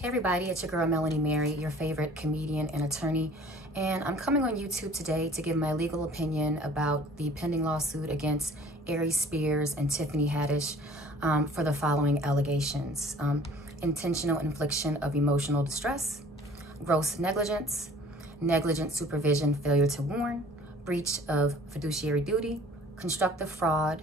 Hey everybody, it's your girl Melanie Mary, your favorite comedian and attorney, and I'm coming on YouTube today to give my legal opinion about the pending lawsuit against Aries Spears and Tiffany Haddish for the following allegations: intentional infliction of emotional distress, gross negligence, negligent supervision, failure to warn, breach of fiduciary duty, constructive fraud,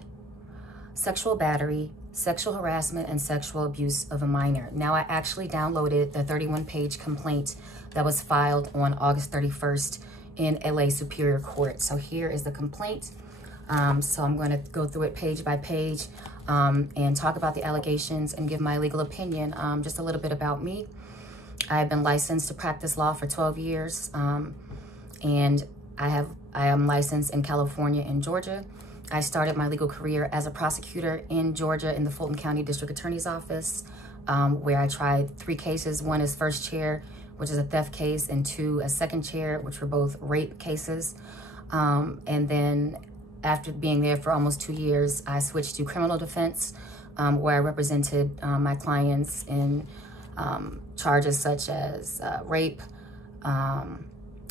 sexual battery, sexual harassment, and sexual abuse of a minor. Now, I actually downloaded the 31-page complaint that was filed on August 31st in LA Superior Court. So here is the complaint. So I'm going to go through it page by page and talk about the allegations and give my legal opinion. Just a little bit about me. I have been licensed to practice law for 12 years, and I am licensed in California and Georgia. I started my legal career as a prosecutor in Georgia in the Fulton County District Attorney's Office, where I tried 3 cases. 1 is first chair, which is a theft case, and 2 as second chair, which were both rape cases. And then after being there for almost 2 years, I switched to criminal defense, where I represented my clients in charges such as rape,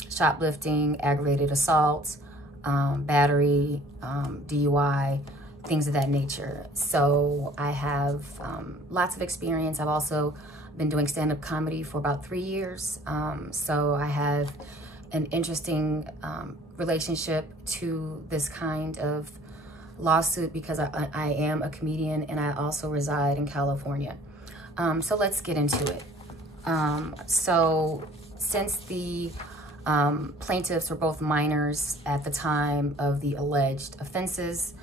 shoplifting, aggravated assault, battery, DUI, things of that nature. So I have lots of experience. I've also been doing stand-up comedy for about 3 years. So I have an interesting relationship to this kind of lawsuit because I am a comedian and I also reside in California. So let's get into it. So since the plaintiffs were both minors at the time of the alleged offenses,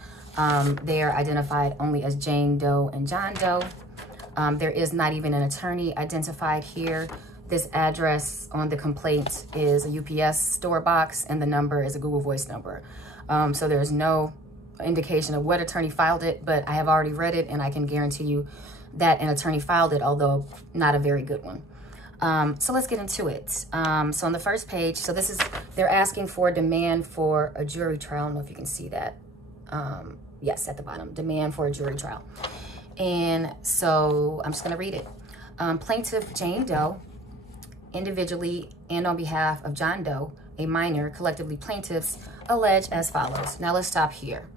they are identified only as Jane Doe and John Doe. There is not even an attorney identified here. This address on the complaint is a UPS store box, and the number is a Google Voice number. So there's no indication of what attorney filed it, but I have already read it, and I can guarantee you that an attorney filed it, although not a very good one. So let's get into it. So on the first page, so this is, they're asking for a demand for a jury trial. I don't know if you can see that. Yes, at the bottom, demand for a jury trial. And so I'm just gonna read it. Plaintiff Jane Doe, individually and on behalf of John Doe, a minor, collectively plaintiffs, allege as follows. Now let's stop here.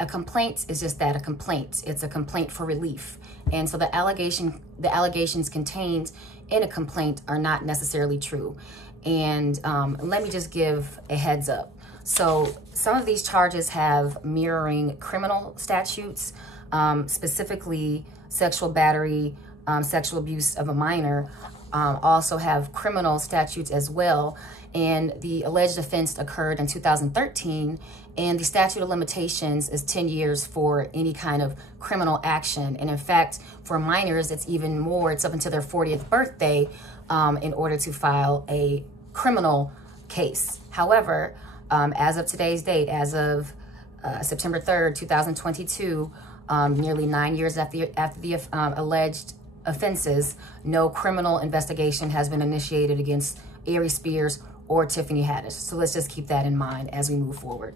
A complaint is just that, a complaint. It's a complaint for relief. And so the allegations contained in a complaint are not necessarily true. And let me just give a heads up. So some of these charges have mirroring criminal statutes, specifically sexual battery, sexual abuse of a minor, also have criminal statutes as well. And the alleged offense occurred in 2013, and the statute of limitations is 10 years for any kind of criminal action. And in fact, for minors, it's even more. It's up until their 40th birthday in order to file a criminal case. However, as of today's date, as of September 3rd, 2022, nearly 9 years after the alleged offenses, no criminal investigation has been initiated against Aries Spears or Tiffany Haddish. So let's just keep that in mind as we move forward.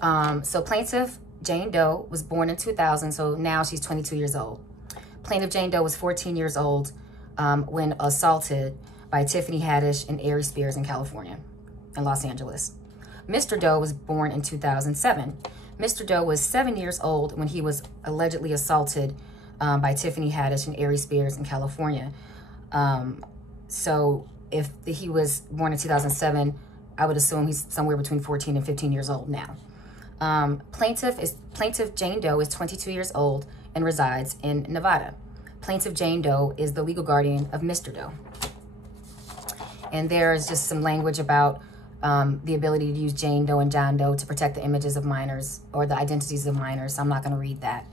So plaintiff Jane Doe was born in 2000, so now she's 22 years old. Plaintiff Jane Doe was 14 years old when assaulted by Tiffany Haddish and Aries Spears in California, in Los Angeles. Mr. Doe was born in 2007. Mr. Doe was 7 years old when he was allegedly assaulted by Tiffany Haddish and Aries Spears in California. So if he was born in 2007, I would assume he's somewhere between 14 and 15 years old now. Plaintiff Jane Doe is 22 years old and resides in Nevada. Plaintiff Jane Doe is the legal guardian of Mr. Doe. And there is just some language about the ability to use Jane Doe and John Doe to protect the images of minors or the identities of minors. So I'm not going to read that.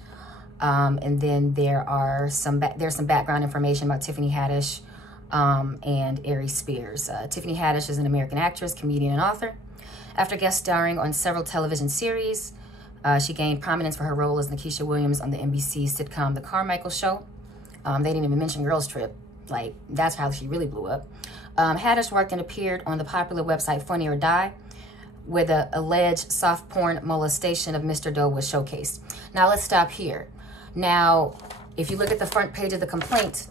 And then there's some background information about Tiffany Haddish and Aries Spears. Tiffany Haddish is an American actress, comedian, and author. After guest starring on several television series, she gained prominence for her role as Lakeisha Williams on the NBC sitcom The Carmichael Show. They didn't even mention Girls Trip. Like, that's how she really blew up. Haddish worked and appeared on the popular website Funny or Die, where the alleged soft porn molestation of Mr. Doe was showcased. Now, let's stop here. Now, if you look at the front page of the complaint,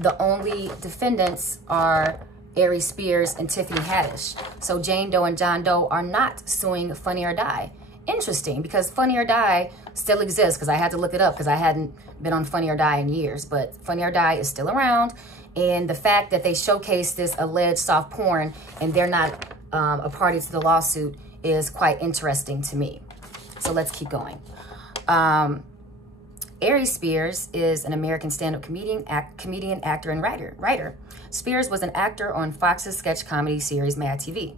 The only defendants are Aries Spears and Tiffany Haddish. So Jane Doe and John Doe are not suing Funny or Die. Interesting, because Funny or Die still exists, because I had to look it up because I hadn't been on Funny or Die in years. But Funny or Die is still around. And the fact that they showcase this alleged soft porn and they're not a party to the lawsuit is quite interesting to me. So let's keep going. Aries Spears is an American stand-up comedian, actor, and writer. Spears was an actor on Fox's sketch comedy series Mad TV.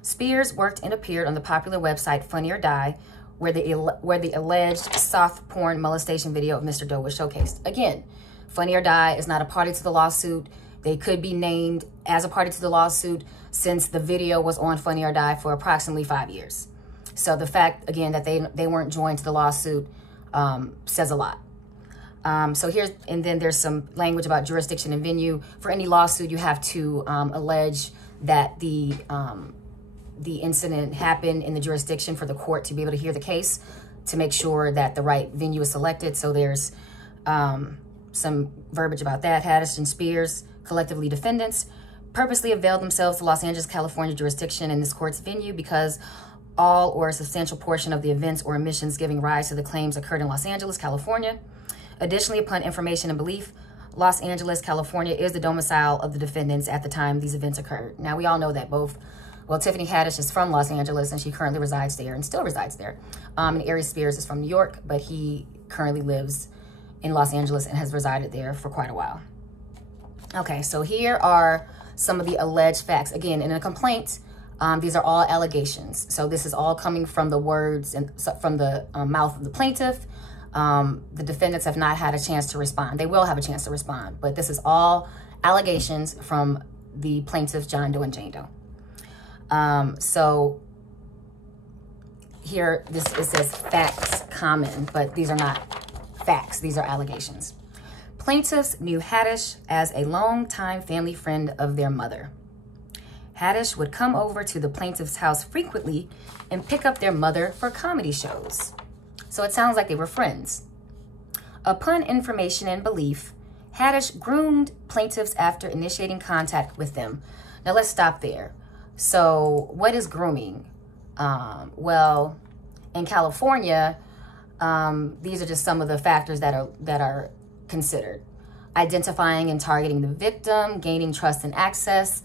Spears worked and appeared on the popular website Funny or Die, where the alleged soft porn molestation video of Mr. Doe was showcased. Again, Funny or Die is not a party to the lawsuit. They could be named as a party to the lawsuit since the video was on Funny or Die for approximately 5 years. So the fact, again, that they weren't joined to the lawsuit says a lot. So here's, and then there's some language about jurisdiction and venue. For any lawsuit, you have to allege that the incident happened in the jurisdiction for the court to be able to hear the case, to make sure that the right venue is selected. So there's some verbiage about that. Haddish and Spears, collectively defendants, purposely availed themselves to Los Angeles, California jurisdiction in this court's venue because all or a substantial portion of the events or omissions giving rise to the claims occurred in Los Angeles, California. Additionally, upon information and belief, Los Angeles, California is the domicile of the defendants at the time these events occurred. Now, we all know that Tiffany Haddish is from Los Angeles and she currently resides there and still resides there. And Aries Spears is from New York, but he currently lives in Los Angeles and has resided there for quite a while. Okay, so here are some of the alleged facts. Again, in a complaint, these are all allegations. So this is all coming from the words and from the mouth of the plaintiff. The defendants have not had a chance to respond. They will have a chance to respond, but this is all allegations from the plaintiffs, John Doe and Jane Doe. So here, it says facts common, but these are not facts. These are allegations. Plaintiffs knew Haddish as a longtime family friend of their mother. Haddish would come over to the plaintiff's house frequently and pick up their mother for comedy shows. So it sounds like they were friends. Upon information and belief, Haddish groomed plaintiffs after initiating contact with them. Now let's stop there. So what is grooming? Well, in California, these are just some of the factors that are considered. Identifying and targeting the victim, gaining trust and access,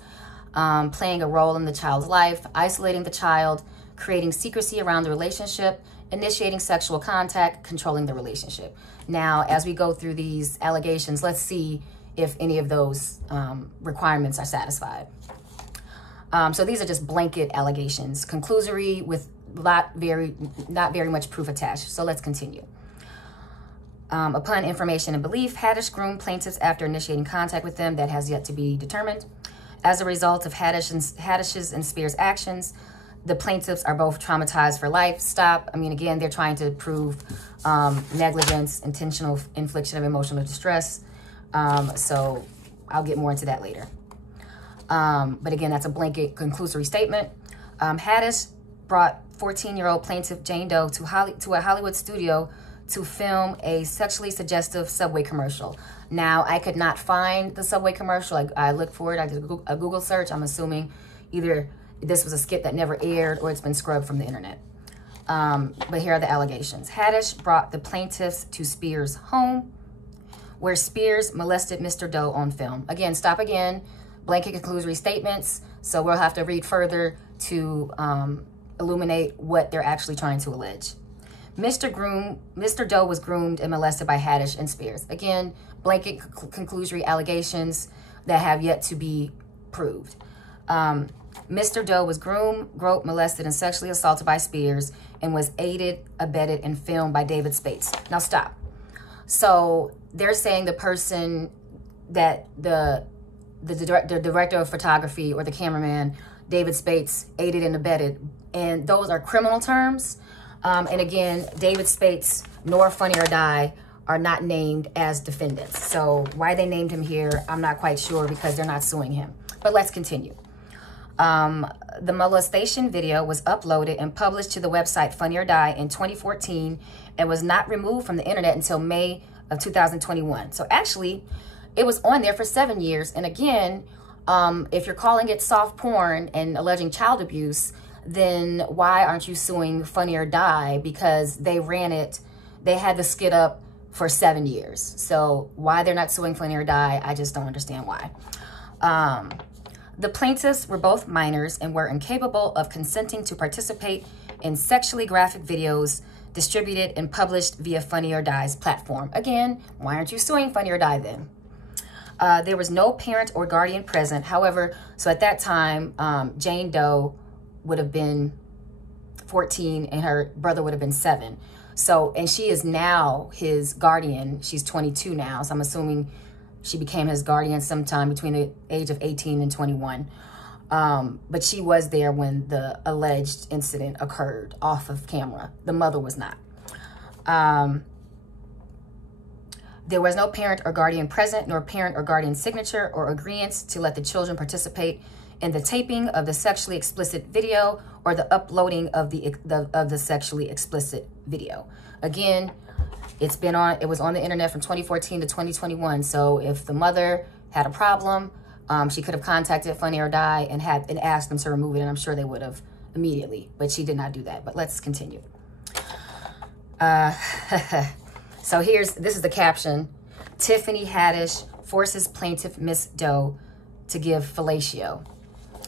playing a role in the child's life, isolating the child, creating secrecy around the relationship, initiating sexual contact, controlling the relationship. Now, as we go through these allegations, let's see if any of those requirements are satisfied. So these are just blanket allegations, conclusory with not very much proof attached. So let's continue. Upon information and belief, Haddish groomed plaintiffs after initiating contact with them. That has yet to be determined. As a result of Haddish's and Spears' actions, the plaintiffs are both traumatized for life. Stop. I mean, again, they're trying to prove negligence, intentional infliction of emotional distress. So I'll get more into that later. But again, that's a blanket conclusory statement. Haddish brought 14-year-old plaintiff Jane Doe to a Hollywood studio to film a sexually suggestive Subway commercial. Now, I could not find the Subway commercial. I looked for it. I did a Google search. I'm assuming either this was a skit that never aired or it's been scrubbed from the internet. But here are the allegations. Haddish brought the plaintiffs to Spears' home, where Spears molested Mr. Doe on film. Again, stop again. Blanket conclusory statements. So we'll have to read further to illuminate what they're actually trying to allege. Mr. Doe was groomed and molested by Haddish and Spears. Again, blanket conclusory allegations that have yet to be proved. Mr. Doe was groomed, groped, molested, and sexually assaulted by Spears and was aided, abetted, and filmed by David Spates. Now stop. So they're saying the person that the director of photography or the cameraman, David Spates, aided and abetted. And those are criminal terms. And again, David Spates nor Funny or Die are not named as defendants. So why they named him here, I'm not quite sure because they're not suing him. But let's continue. The molestation video was uploaded and published to the website Funny or Die in 2014 and was not removed from the internet until May of 2021. So actually, it was on there for 7 years. And again, if you're calling it soft porn and alleging child abuse, then why aren't you suing Funny or Die? Because they ran it, they had the skit up for 7 years. So why they're not suing Funny or Die, I just don't understand why. The plaintiffs were both minors and were incapable of consenting to participate in sexually graphic videos distributed and published via Funny or Die's platform. Again, why aren't you suing Funny or Die then? There was no parent or guardian present. However, so at that time, Jane Doe would have been 14 and her brother would have been 7. So, and she is now his guardian. She's 22 now. So I'm assuming she became his guardian sometime between the age of 18 and 21. But she was there when the alleged incident occurred off of camera. The mother was not. There was no parent or guardian present, nor parent or guardian signature or agreement to let the children participate in the taping of the sexually explicit video or the uploading of the sexually explicit video. Again, it was on the internet from 2014 to 2021. So if the mother had a problem, she could have contacted Funny or Die and asked them to remove it, and I'm sure they would have immediately, but she did not do that. But let's continue. So this is the caption. Tiffany Haddish forces plaintiff Miss Doe to give fellatio.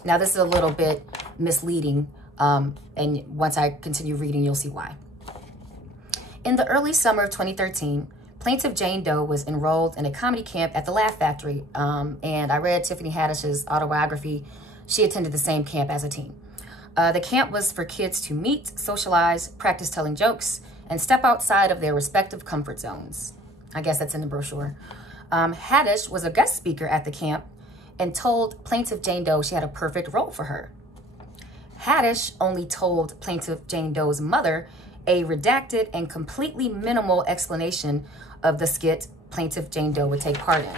Now this is a little bit misleading, and once I continue reading, you'll see why. In the early summer of 2013, plaintiff Jane Doe was enrolled in a comedy camp at the Laugh Factory, and I read Tiffany Haddish's autobiography. She attended the same camp as a teen. The camp was for kids to meet, socialize, practice telling jokes, and step outside of their respective comfort zones. I guess that's in the brochure. Haddish was a guest speaker at the camp and told plaintiff Jane Doe she had a perfect role for her. Haddish only told plaintiff Jane Doe's mother a redacted and completely minimal explanation of the skit plaintiff Jane Doe would take part in.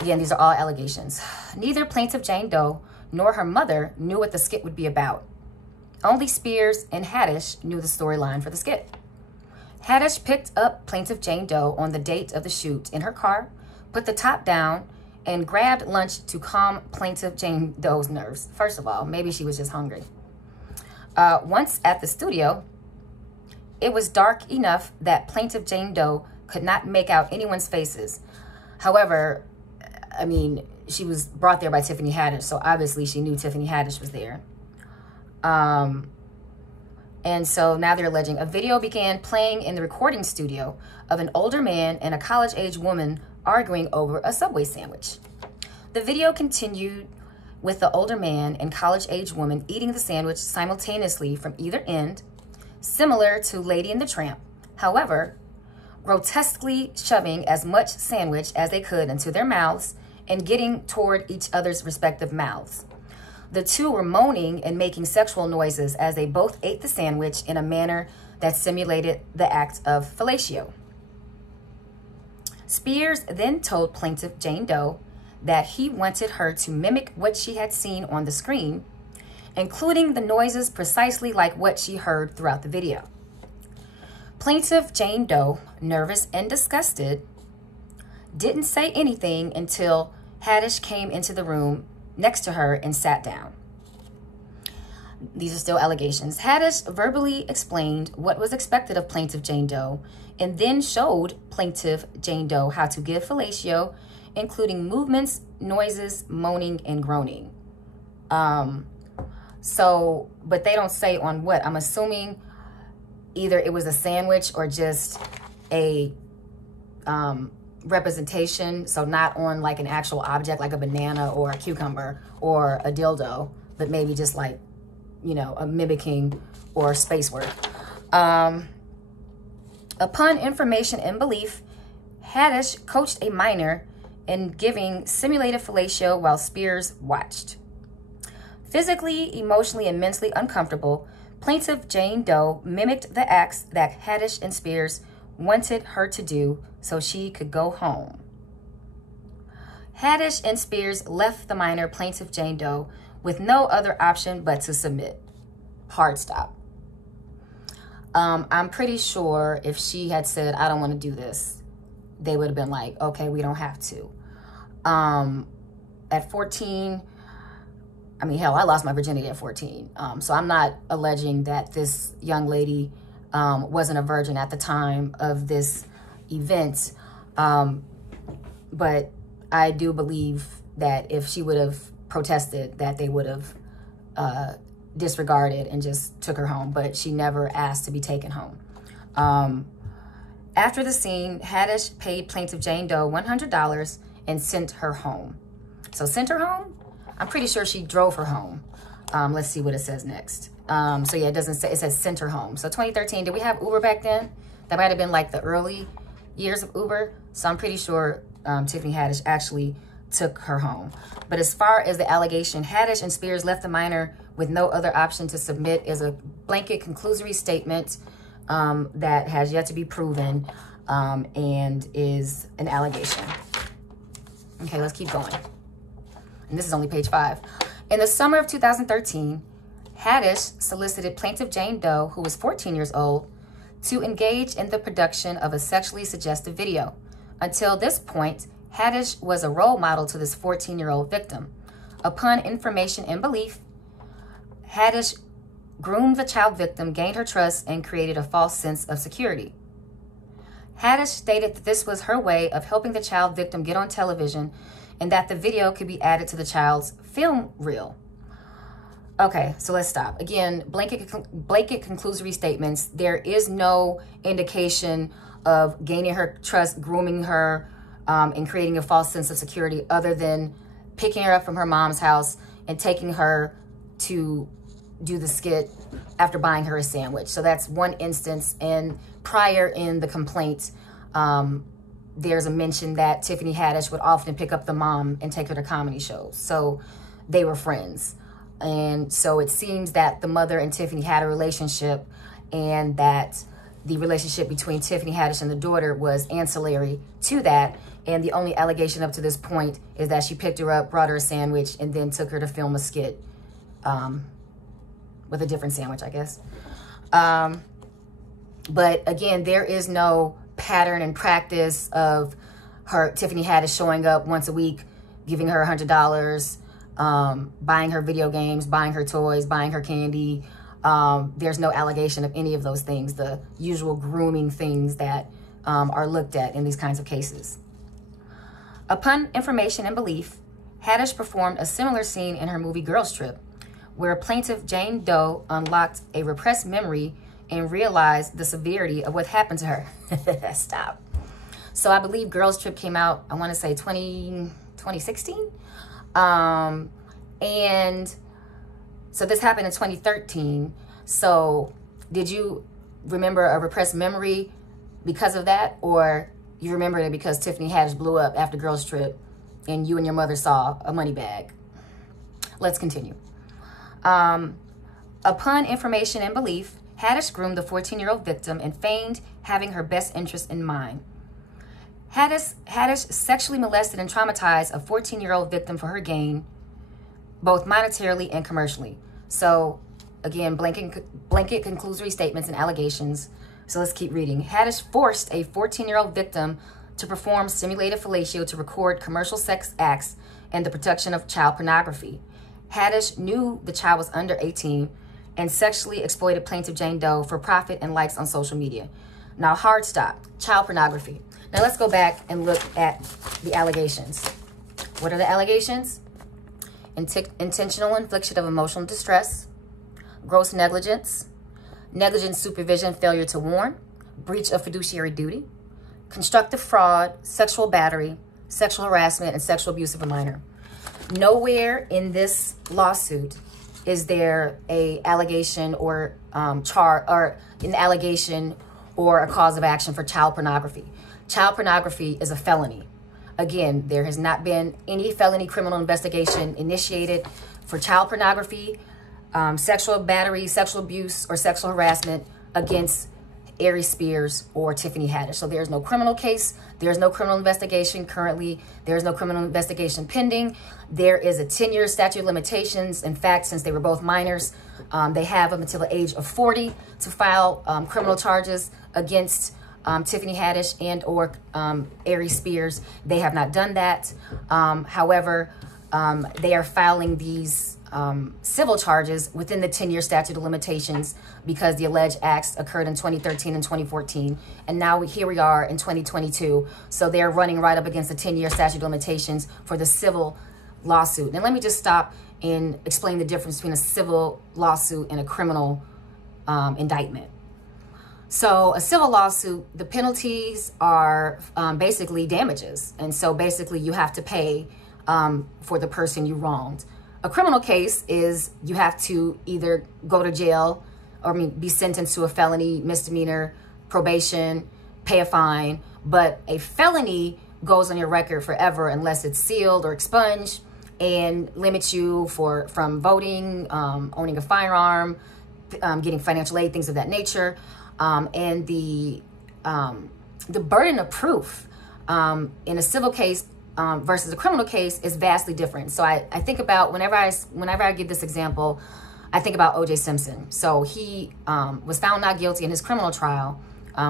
Again, these are all allegations. Neither plaintiff Jane Doe nor her mother knew what the skit would be about. Only Spears and Haddish knew the storyline for the skit. Haddish picked up plaintiff Jane Doe on the date of the shoot in her car, put the top down, and grabbed lunch to calm plaintiff Jane Doe's nerves. First of all, maybe she was just hungry. Once at the studio, it was dark enough that plaintiff Jane Doe could not make out anyone's faces. However, I mean, she was brought there by Tiffany Haddish, so obviously she knew Tiffany Haddish was there. And so now they're alleging a video began playing in the recording studio of an older man and a college-age woman arguing over a Subway sandwich. The video continued with the older man and college-age woman eating the sandwich simultaneously from either end, similar to Lady and the Tramp. However, grotesquely shoving as much sandwich as they could into their mouths and getting toward each other's respective mouths. The two were moaning and making sexual noises as they both ate the sandwich in a manner that simulated the act of fellatio. Spears then told plaintiff Jane Doe that he wanted her to mimic what she had seen on the screen, including the noises precisely like what she heard throughout the video. Plaintiff Jane Doe, nervous and disgusted, didn't say anything until Haddish came into the room next to her and sat down. These are still allegations. Haddish verbally explained what was expected of plaintiff Jane Doe and then showed plaintiff Jane Doe how to give fellatio, including movements, noises, moaning, and groaning. But they don't say on what. I'm assuming either it was a sandwich or just a representation, so not on like an actual object like a banana or a cucumber or a dildo, but maybe just like, you know, a mimicking or space work. Upon information and belief, Haddish coached a minor in giving simulated fellatio while Spears watched. Physically, emotionally, and mentally uncomfortable, plaintiff Jane Doe mimicked the acts that Haddish and Spears wanted her to do so she could go home. Haddish and Spears left the minor plaintiff Jane Doe with no other option but to submit. Hard stop. I'm pretty sure if she had said, I don't want to do this, they would have been like, okay, we don't have to. At 14, I mean, hell, I lost my virginity at 14. So I'm not alleging that this young lady wasn't a virgin at the time of this event. But I do believe that if she would have protested, that they would have disregarded and just took her home. But she never asked to be taken home. After the scene, Haddish paid plaintiff Jane Doe $100 and sent her home. So sent her home? I'm pretty sure she drove her home. Let's see what it says next. So yeah, it doesn't say, it says sent her home. So 2013, did we have Uber back then? That might have been like the early years of Uber. So I'm pretty sure Tiffany Haddish actually took her home. But as far as the allegation, Haddish and Spears left the minor with no other option to submit is a blanket conclusory statement that has yet to be proven and is an allegation. Okay, let's keep going. And this is only page 5. In the summer of 2013, Haddish solicited plaintiff Jane Doe, who was 14 years old, to engage in the production of a sexually suggestive video. Until this point, Haddish was a role model to this 14-year-old victim. Upon information and belief, Haddish groomed the child victim, gained her trust, and created a false sense of security. Haddish stated that this was her way of helping the child victim get on television and that the video could be added to the child's film reel. Okay, so let's stop. Again, blanket conclusory statements. There is no indication of gaining her trust, grooming her, and creating a false sense of security other than picking her up from her mom's house and taking her to do the skit after buying her a sandwich. So that's one instance. And prior in the complaint, there's a mention that Tiffany Haddish would often pick up the mom and take her to comedy shows. So they were friends. And so it seems that the mother and Tiffany had a relationship, and that the relationship between Tiffany Haddish and the daughter was ancillary to that. And the only allegation up to this point is that she picked her up, brought her a sandwich, and then took her to film a skit with a different sandwich, I guess. But again, there is no pattern and practice of Tiffany Haddish showing up once a week, giving her $100, buying her video games, buying her toys, buying her candy. There's no allegation of any of those things, the usual grooming things that are looked at in these kinds of cases. Upon information and belief, Haddish performed a similar scene in her movie Girls Trip, where plaintiff Jane Doe unlocked a repressed memory and realized the severity of what happened to her. Stop. So I believe Girls Trip came out, I want to say 2016. And so this happened in 2013. So did you remember a repressed memory because of that? Or you remember it because Tiffany Haddish blew up after Girls Trip and you and your mother saw a money bag? Let's continue. Upon information and belief, Haddish groomed the 14-year-old victim and feigned having her best interest in mind. Haddish sexually molested and traumatized a 14-year-old victim for her gain, both monetarily and commercially. So, again, blanket conclusory statements and allegations. So let's keep reading. Haddish forced a 14-year-old victim to perform simulated fellatio to record commercial sex acts and the production of child pornography. Haddish knew the child was under 18 and sexually exploited plaintiff Jane Doe for profit and likes on social media. Now, hard stop. Child pornography. Now, let's go back and look at the allegations. What are the allegations? Intentional infliction of emotional distress, gross negligence, negligent supervision, failure to warn, breach of fiduciary duty, constructive fraud, sexual battery, sexual harassment, and sexual abuse of a minor. Nowhere in this lawsuit is there a allegation or an allegation or a cause of action for child pornography. Child pornography is a felony. Again, there has not been any felony criminal investigation initiated for child pornography, sexual battery, sexual abuse, or sexual harassment against Aries Spears or Tiffany Haddish. So there's no criminal case. There's no criminal investigation currently. There's no criminal investigation pending. There is a 10-year statute of limitations. In fact, since they were both minors, they have them until the age of 40 to file criminal charges against Tiffany Haddish and or Aries Spears, they have not done that. However, they are filing these civil charges within the 10-year statute of limitations because the alleged acts occurred in 2013 and 2014. And now here we are in 2022. So they're running right up against the 10-year statute of limitations for the civil lawsuit. And let me just stop and explain the difference between a civil lawsuit and a criminal indictment. So a civil lawsuit, the penalties are basically damages. And so basically you have to pay for the person you wronged. A criminal case is you have to either go to jail or be sentenced to a felony, misdemeanor, probation, pay a fine. But a felony goes on your record forever unless it's sealed or expunged and limits you from voting, owning a firearm, getting financial aid, things of that nature. And the burden of proof in a civil case versus a criminal case is vastly different. So I think about, whenever I give this example, I think about O.J. Simpson. So he was found not guilty in his criminal trial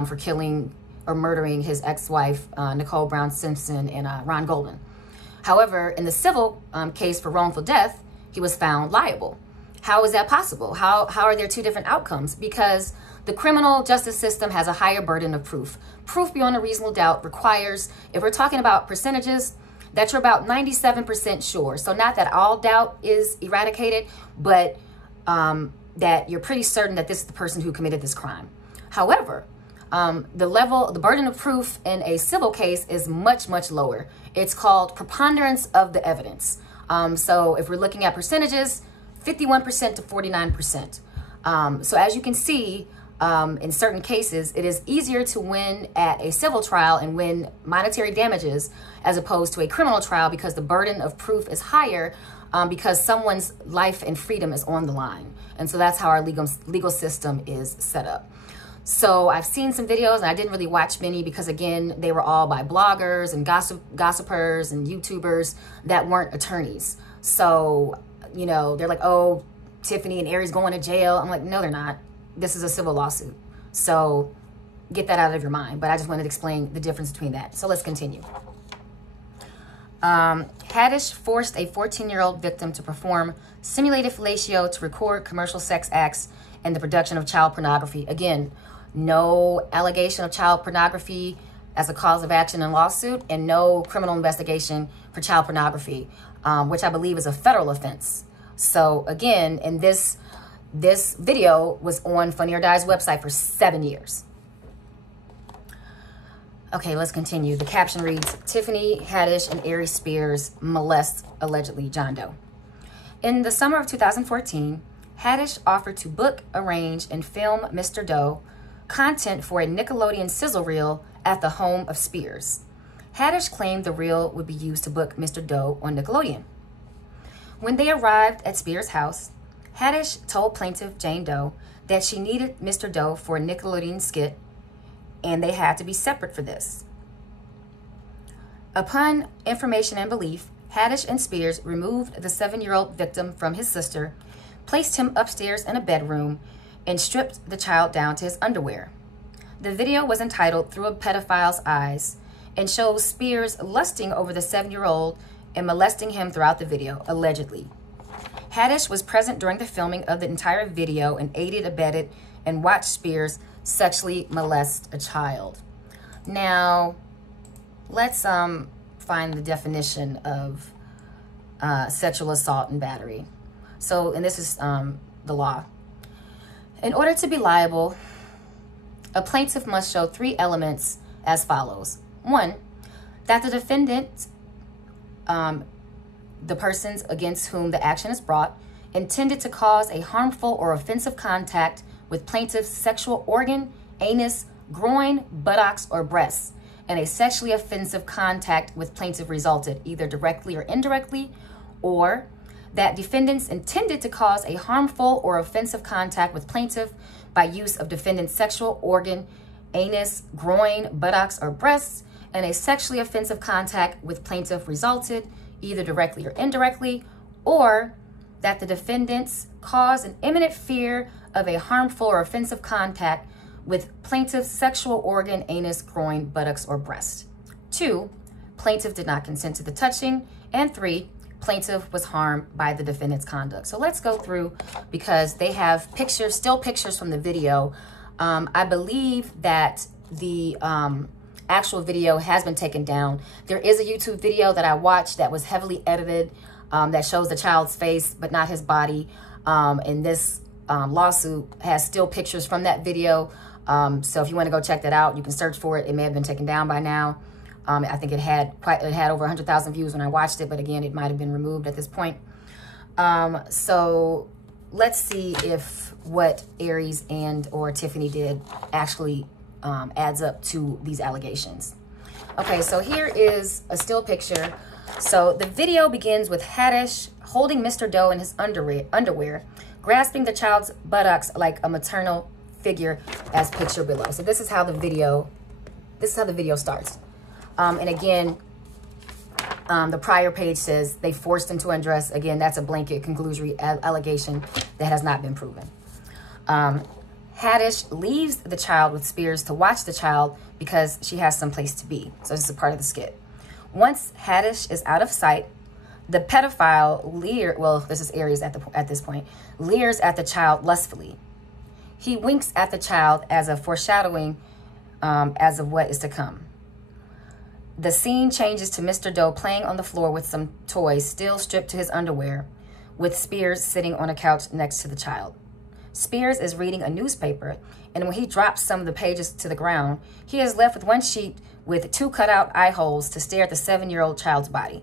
for killing or murdering his ex-wife, Nicole Brown Simpson, and Ron Golden. However, in the civil case for wrongful death, he was found liable. How is that possible? How are there two different outcomes? Because the criminal justice system has a higher burden of proof. Proof beyond a reasonable doubt requires, if we're talking about percentages, that you're about 97% sure. So not that all doubt is eradicated, but that you're pretty certain that this is the person who committed this crime. However, the burden of proof in a civil case is much, much lower. It's called preponderance of the evidence. So if we're looking at percentages, 51% to 49%. So as you can see, in certain cases, it is easier to win at a civil trial and win monetary damages as opposed to a criminal trial because the burden of proof is higher because someone's life and freedom is on the line. And so that's how our legal system is set up. So I've seen some videos, and I didn't really watch many because, again, they were all by bloggers and gossipers and YouTubers that weren't attorneys. So, you know, they're like, oh, Tiffany and Aries going to jail. I'm like, no, they're not. This is a civil lawsuit. So get that out of your mind. But I just wanted to explain the difference between that. So let's continue. Haddish forced a 14-year-old victim to perform simulated fellatio to record commercial sex acts and the production of child pornography. Again, no allegation of child pornography as a cause of action in lawsuit, and no criminal investigation for child pornography, which I believe is a federal offense. So again, in this video was on Funny or Die's website for 7 years. Okay, let's continue. The caption reads, Tiffany Haddish and Aries Spears molest, allegedly, John Doe. In the summer of 2014, Haddish offered to book, arrange, and film Mr. Doe content for a Nickelodeon sizzle reel at the home of Spears. Haddish claimed the reel would be used to book Mr. Doe on Nickelodeon. When they arrived at Spears' house, Haddish told plaintiff Jane Doe that she needed Mr. Doe for a Nickelodeon skit, and they had to be separate for this. Upon information and belief, Haddish and Spears removed the 7-year-old victim from his sister, placed him upstairs in a bedroom, and stripped the child down to his underwear. The video was entitled Through a Pedophile's Eyes and shows Spears lusting over the 7-year-old and molesting him throughout the video, allegedly. Haddish was present during the filming of the entire video and aided, abetted, and watched Spears sexually molest a child. Now, let's find the definition of sexual assault and battery. So, and this is the law. In order to be liable, a plaintiff must show 3 elements as follows. 1, that the defendant, the persons against whom the action is brought, intended to cause a harmful or offensive contact with plaintiff's sexual organ, anus, groin, buttocks, or breasts, and a sexually offensive contact with plaintiff resulted either directly or indirectly, or that defendants intended to cause a harmful or offensive contact with plaintiff by use of defendant's sexual organ, anus, groin, buttocks, or breasts, and a sexually offensive contact with plaintiff resulted either directly or indirectly, or that the defendants caused an imminent fear of a harmful or offensive contact with plaintiff's sexual organ, anus, groin, buttocks, or breast. 2, plaintiff did not consent to the touching. And 3, plaintiff was harmed by the defendant's conduct. So let's go through, because they have pictures, still pictures from the video. I believe that the actual video has been taken down. There is a YouTube video that I watched that was heavily edited, that shows the child's face but not his body. And this lawsuit has still pictures from that video. So if you want to go check that out, you can search for it. It may have been taken down by now. I think it had over 100,000 views when I watched it, but again, it might have been removed at this point. So let's see if what Aries and or Tiffany did actually adds up to these allegations. Okay, so here is a still picture. So the video begins with Haddish holding Mr. Doe in his underwear, grasping the child's buttocks like a maternal figure, as pictured below. So this is how the video starts. And again, the prior page says they forced him to undress. Again, that's a blanket conclusory allegation that has not been proven. Haddish leaves the child with Spears to watch the child because she has someplace to be. So this is a part of the skit. Once Haddish is out of sight, the pedophile this is Aries at this point, leers at the child lustfully. He winks at the child as a foreshadowing as of what is to come. The scene changes to Mr. Doe playing on the floor with some toys, still stripped to his underwear, with Spears sitting on a couch next to the child. Spears is reading a newspaper, and when he drops some of the pages to the ground, he is left with one sheet with 2 cutout eye holes to stare at the 7-year-old child's body.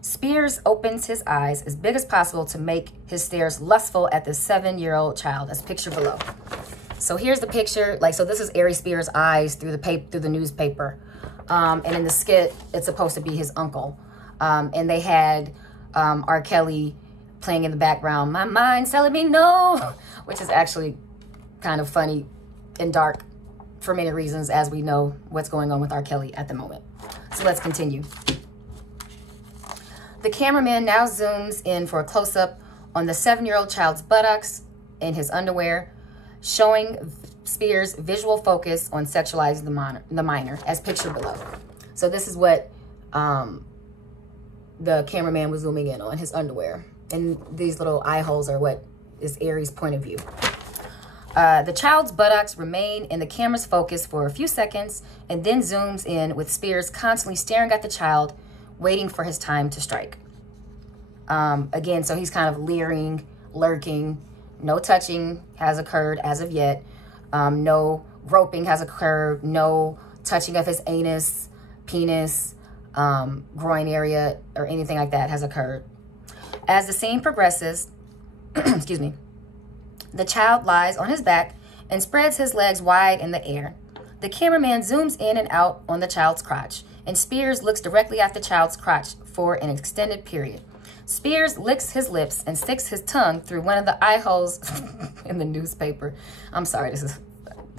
Spears opens his eyes as big as possible to make his stares lustful at the 7-year-old child, as pictured below. So here's the picture. So this is Aries Spears' eyes through the newspaper. And in the skit, it's supposed to be his uncle. And they had R. Kelly playing in the background, "My mind's telling me no," which is actually kind of funny and dark for many reasons, as we know what's going on with R. Kelly at the moment. So let's continue. The cameraman now zooms in for a close-up on the 7-year-old child's buttocks in his underwear, showing Spears' visual focus on sexualizing the minor, as pictured below. So this is what the cameraman was zooming in on, his underwear. And these little eye holes are what is Aries' point of view. The child's buttocks remain in the camera's focus for a few seconds and then zooms in with Spears constantly staring at the child, waiting for his time to strike. Again, so he's kind of leering, lurking. No touching has occurred as of yet. No groping has occurred. No touching of his anus, penis, groin area, or anything like that has occurred. As the scene progresses, excuse me, the child lies on his back and spreads his legs wide in the air. The cameraman zooms in and out on the child's crotch, and Spears looks directly at the child's crotch for an extended period. Spears licks his lips and sticks his tongue through one of the eye holes in the newspaper. I'm sorry, this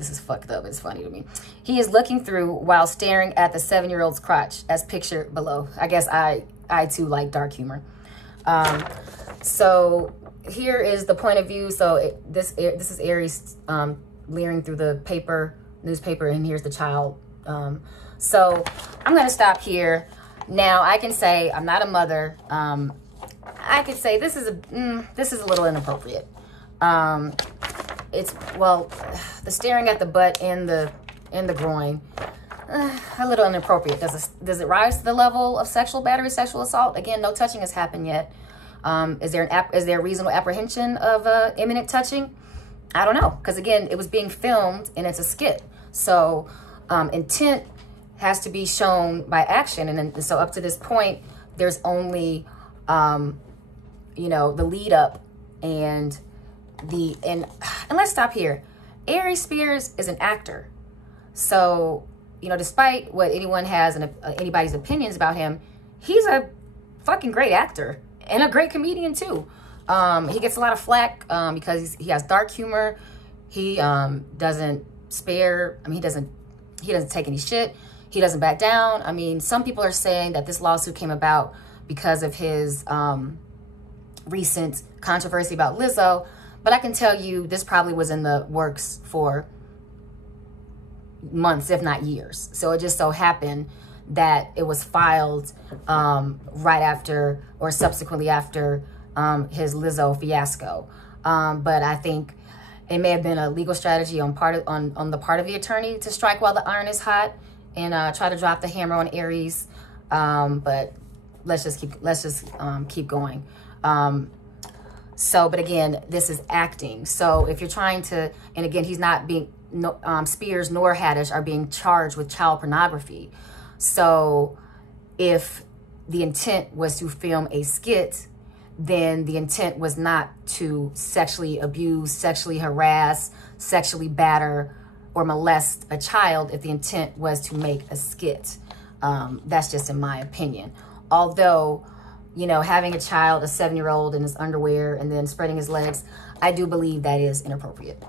is fucked up. It's funny to me. He is looking through while staring at the 7-year-old's crotch, as pictured below. I guess I too like dark humor. So here is the point of view. So this is Aries leering through the newspaper, and here's the child. So I'm gonna stop here. Now I can say I'm not a mother. I could say this is a little inappropriate. It's, well, the staring at the butt and the groin, a little inappropriate. Does it rise to the level of sexual battery, sexual assault? Again, no touching has happened yet. Is there a reasonable apprehension of imminent touching? I don't know, because again, it was being filmed and it's a skit. So intent has to be shown by action, and so up to this point, there's only the lead up and let's stop here. Aries Spears is an actor, so despite what anyone has and anybody's opinions about him, he's a fucking great actor and a great comedian too. He gets a lot of flack because he has dark humor. He doesn't spare. I mean, he doesn't take any shit. He doesn't back down. I mean, some people are saying that this lawsuit came about because of his recent controversy about Lizzo, but I can tell you this probably was in the works for months, if not years. So it just so happened that it was filed right after or subsequently after his Lizzo fiasco. But I think it may have been a legal strategy on the part of the attorney to strike while the iron is hot and try to drop the hammer on Aries. But let's just keep going. But again, this is acting. So if you're trying to, and again, he's not being, Spears nor Haddish are being charged with child pornography. So if the intent was to film a skit, then the intent was not to sexually abuse, sexually harass, sexually batter, or molest a child if the intent was to make a skit. That's just in my opinion. Although, you know, having a child, a 7-year-old in his underwear and then spreading his legs, I do believe that is inappropriate.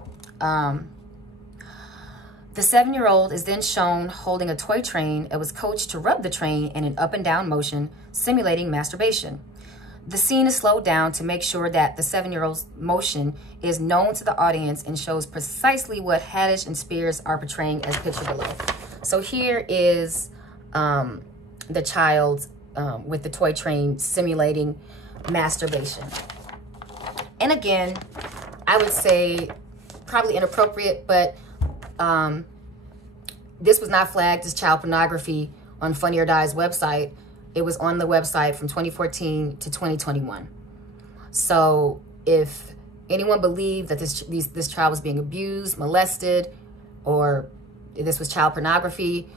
The 7-year-old is then shown holding a toy train and was coached to rub the train in an up and down motion, simulating masturbation. The scene is slowed down to make sure that the 7-year-old's motion is known to the audience and shows precisely what Haddish and Spears are portraying as pictured below. So here is the child with the toy train simulating masturbation. And again, I would say probably inappropriate, but this was not flagged as child pornography on Funny or Die's website. It was on the website from 2014 to 2021. So if anyone believed that this child was being abused, molested, or this was child pornography,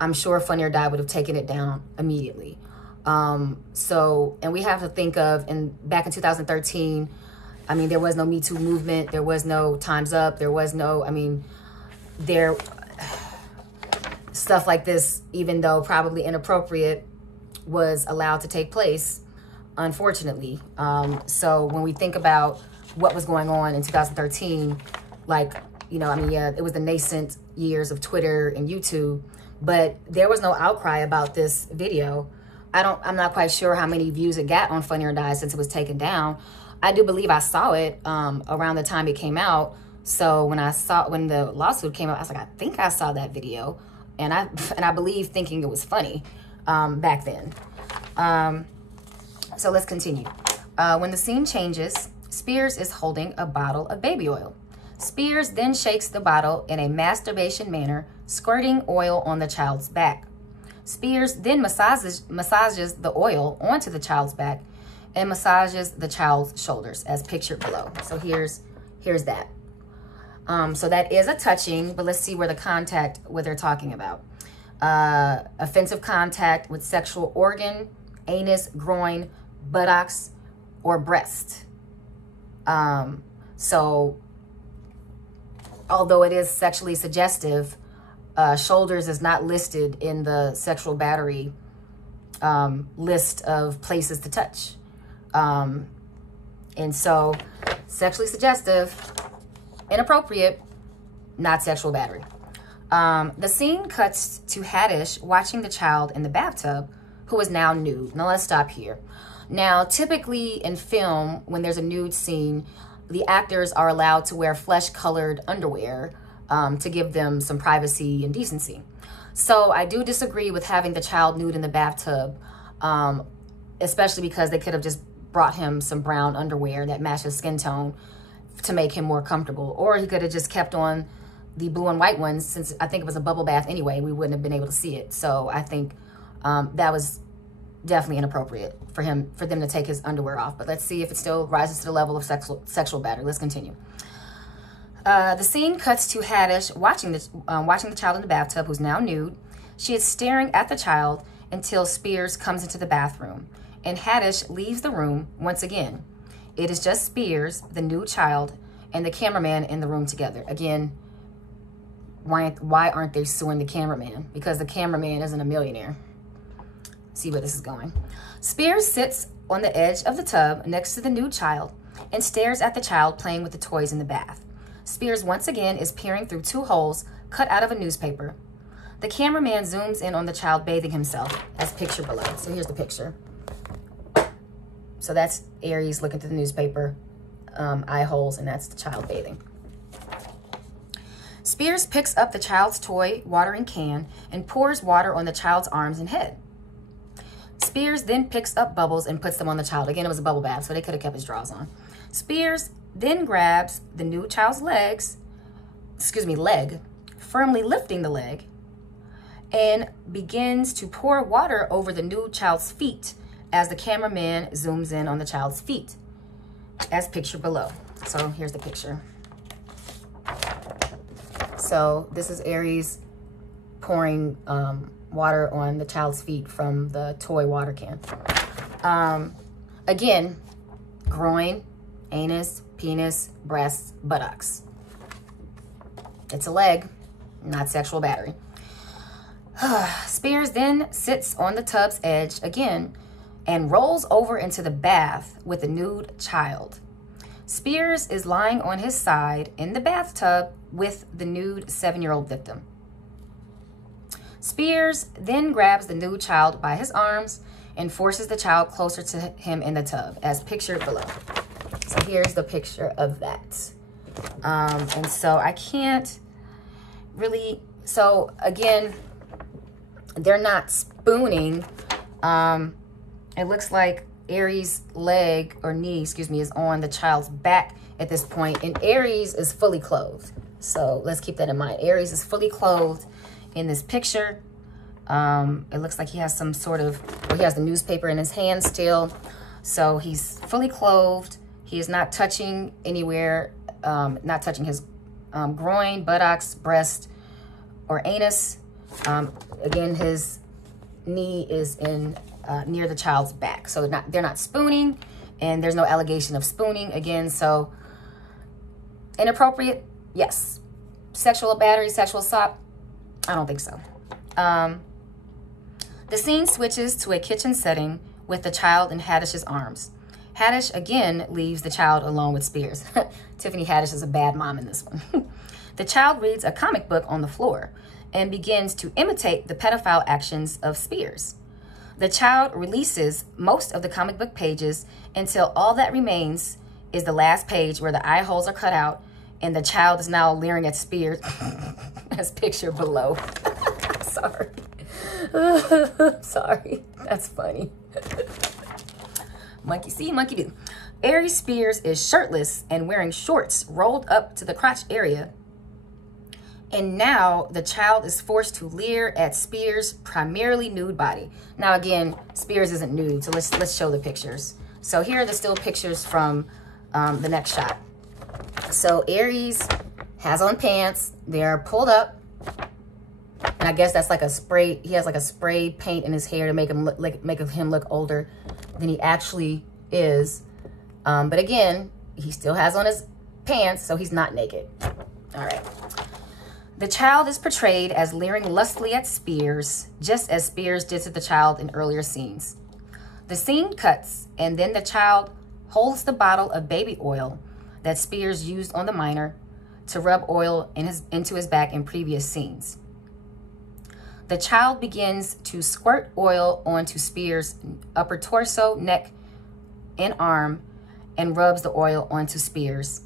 I'm sure Funny or Die would have taken it down immediately. And we have to think of, back in 2013, I mean, there was no Me Too movement. There was no Time's Up. There was no, stuff like this, even though probably inappropriate, was allowed to take place, unfortunately. So when we think about what was going on in 2013, it was the nascent years of Twitter and YouTube, but there was no outcry about this video. I'm not quite sure how many views it got on Funny or Die since it was taken down. I do believe I saw it around the time it came out. So when the lawsuit came out, I was like, I think I saw that video. And I believe thinking it was funny back then. So let's continue. When the scene changes, Spears is holding a bottle of baby oil. Spears then shakes the bottle in a masturbation manner, squirting oil on the child's back. Spears then massages the oil onto the child's back and massages the child's shoulders as pictured below. So here's that. So that is a touching, but let's see what they're talking about. Offensive contact with sexual organ, anus, groin, buttocks, or breast. So although it is sexually suggestive, shoulders is not listed in the sexual battery list of places to touch. And so sexually suggestive, inappropriate, not sexual battery. The scene cuts to Haddish watching the child in the bathtub, who is now nude. Now let's stop here. Now, typically in film, when there's a nude scene, the actors are allowed to wear flesh-colored underwear to give them some privacy and decency. So I do disagree with having the child nude in the bathtub, especially because they could have just brought him some brown underwear that matched his skin tone to make him more comfortable. Or he could have just kept on the blue and white ones, since I think it was a bubble bath anyway. We wouldn't have been able to see it. So I think that was definitely inappropriate for them to take his underwear off. But let's see if it still rises to the level of sexual battery. Let's continue. The scene cuts to Haddish watching the child in the bathtub, who's now nude. She is staring at the child until Spears comes into the bathroom, and Haddish leaves the room once again. It is just Spears, the nude child, and the cameraman in the room together. Again, why aren't they suing the cameraman? Because the cameraman isn't a millionaire. See where this is going. Spears sits on the edge of the tub next to the nude child and stares at the child playing with the toys in the bath. Spears once again is peering through 2 holes cut out of a newspaper. The cameraman zooms in on the child bathing himself as pictured below. So here's the picture. So that's Aries looking through the newspaper, eye holes, and that's the child bathing. Spears picks up the child's toy watering can and pours water on the child's arms and head. Spears then picks up bubbles and puts them on the child. Again, it was a bubble bath, so they could have kept his drawers on. Spears then grabs the nude child's leg, firmly lifting the leg, and begins to pour water over the nude child's feet as the cameraman zooms in on the child's feet, as pictured below. So here's the picture. So this is Aries pouring water on the child's feet from the toy water can. Again, groin, anus, penis, breasts, buttocks. It's a leg, not sexual battery. Spears then sits on the tub's edge again and rolls over into the bath with the nude child. Spears is lying on his side in the bathtub with the nude 7-year-old victim. Spears then grabs the nude child by his arms and forces the child closer to him in the tub, as pictured below. So here's the picture of that. And so I can't really, so again, they're not spooning. It looks like Aries' leg or knee, is on the child's back at this point, and Aries is fully clothed. So let's keep that in mind. Aries is fully clothed in this picture. It looks like he has some sort of, well, he has the newspaper in his hand still. So he's fully clothed. He is not touching anywhere, not touching his groin, buttocks, breast, or anus. Again, his knee is in near the child's back. So they're not spooning, and there's no allegation of spooning again. So inappropriate, yes. Sexual battery, sexual assault, I don't think so. The scene switches to a kitchen setting with the child in Haddish's arms. Haddish again leaves the child alone with Spears. Tiffany Haddish is a bad mom in this one. The child reads a comic book on the floor and begins to imitate the pedophile actions of Spears. The child releases most of the comic book pages until all that remains is the last page where the eye holes are cut out and the child is now leering at Spears, as pictured below. Sorry. Sorry. That's funny. Monkey see, monkey do. Aries Spears is shirtless and wearing shorts rolled up to the crotch area. And now the child is forced to leer at Spears' primarily nude body. Now again, Spears isn't nude, so let's show the pictures. So here are the still pictures from the next shot. So Aries has on pants. They're pulled up. And I guess that's like a spray. He has like a spray paint in his hair to make him look older than he actually is. But again, he still has on his pants, so he's not naked. All right. The child is portrayed as leering lustily at Spears, just as Spears did to the child in earlier scenes. The scene cuts, and then the child holds the bottle of baby oil that Spears used on the minor to rub oil into his back in previous scenes. The child begins to squirt oil onto Spears' upper torso, neck, and arm, and rubs the oil onto Spears,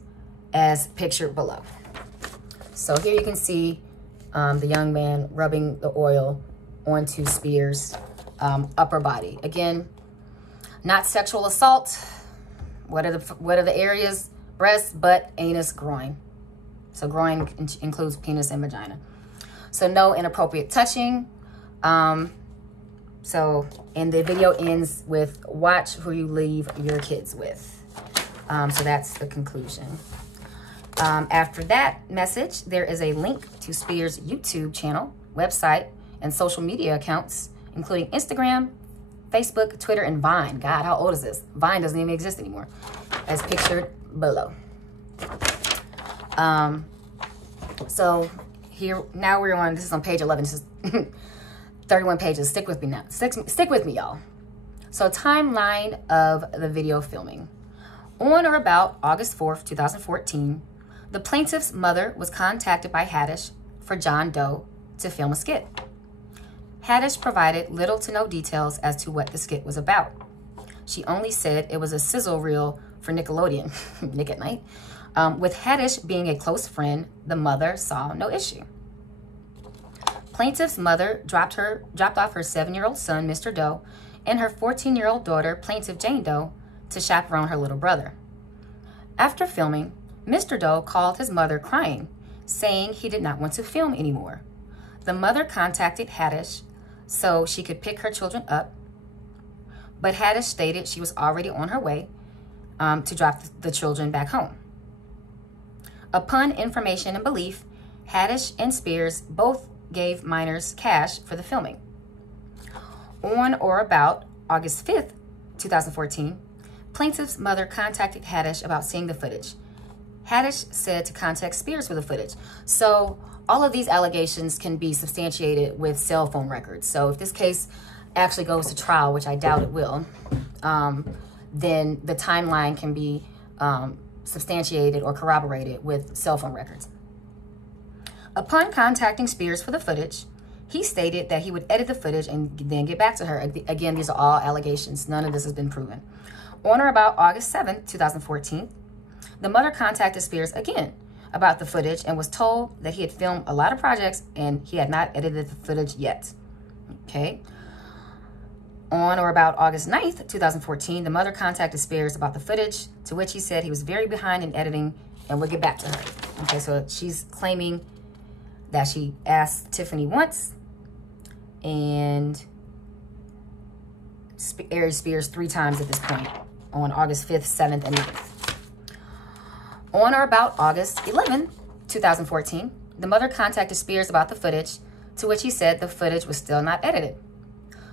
as pictured below. So here you can see the young man rubbing the oil onto Spears' upper body. Again, not sexual assault. What are the areas? Breast, butt, anus, groin. So groin includes penis and vagina. So no inappropriate touching. And the video ends with, watch who you leave your kids with. So that's the conclusion. After that message, there is a link to Spears' YouTube channel, website, and social media accounts, including Instagram, Facebook, Twitter, and Vine. God, how old is this? Vine doesn't even exist anymore, as pictured below. So here, now we're on, this is on page 11. This is 31 pages. Stick with me now. Stick with me, y'all. So timeline of the video filming. On or about August 4th, 2014, the plaintiff's mother was contacted by Haddish for John Doe to film a skit. Haddish provided little to no details as to what the skit was about. She only said it was a sizzle reel for Nickelodeon, Nick at Night, With Haddish being a close friend, the mother saw no issue. Plaintiff's mother dropped off her 7-year-old son, Mr. Doe, and her 14-year-old daughter, plaintiff Jane Doe, to chaperone her little brother. After filming, Mr. Doe called his mother crying, saying he did not want to film anymore. The mother contacted Haddish so she could pick her children up, but Haddish stated she was already on her way to drop the children back home. Upon information and belief, Haddish and Spears both gave minors cash for the filming. On or about August 5th, 2014, plaintiff's mother contacted Haddish about seeing the footage. Haddish said to contact Spears for the footage. So all of these allegations can be substantiated with cell phone records. So if this case actually goes to trial, which I doubt it will, then the timeline can be substantiated or corroborated with cell phone records. Upon contacting Spears for the footage, he stated that he would edit the footage and then get back to her. Again, these are all allegations. None of this has been proven. On or about August 7th, 2014, the mother contacted Spears again about the footage and was told that he had filmed a lot of projects and he had not edited the footage yet. Okay. On or about August 9th, 2014, the mother contacted Spears about the footage, to which he said he was very behind in editing and would get back to her. Okay, so she's claiming that she asked Tiffany once and Aries Spears 3 times at this point, on August 5th, 7th, and 8th. On or about August 11th, 2014, the mother contacted Spears about the footage, to which he said the footage was still not edited.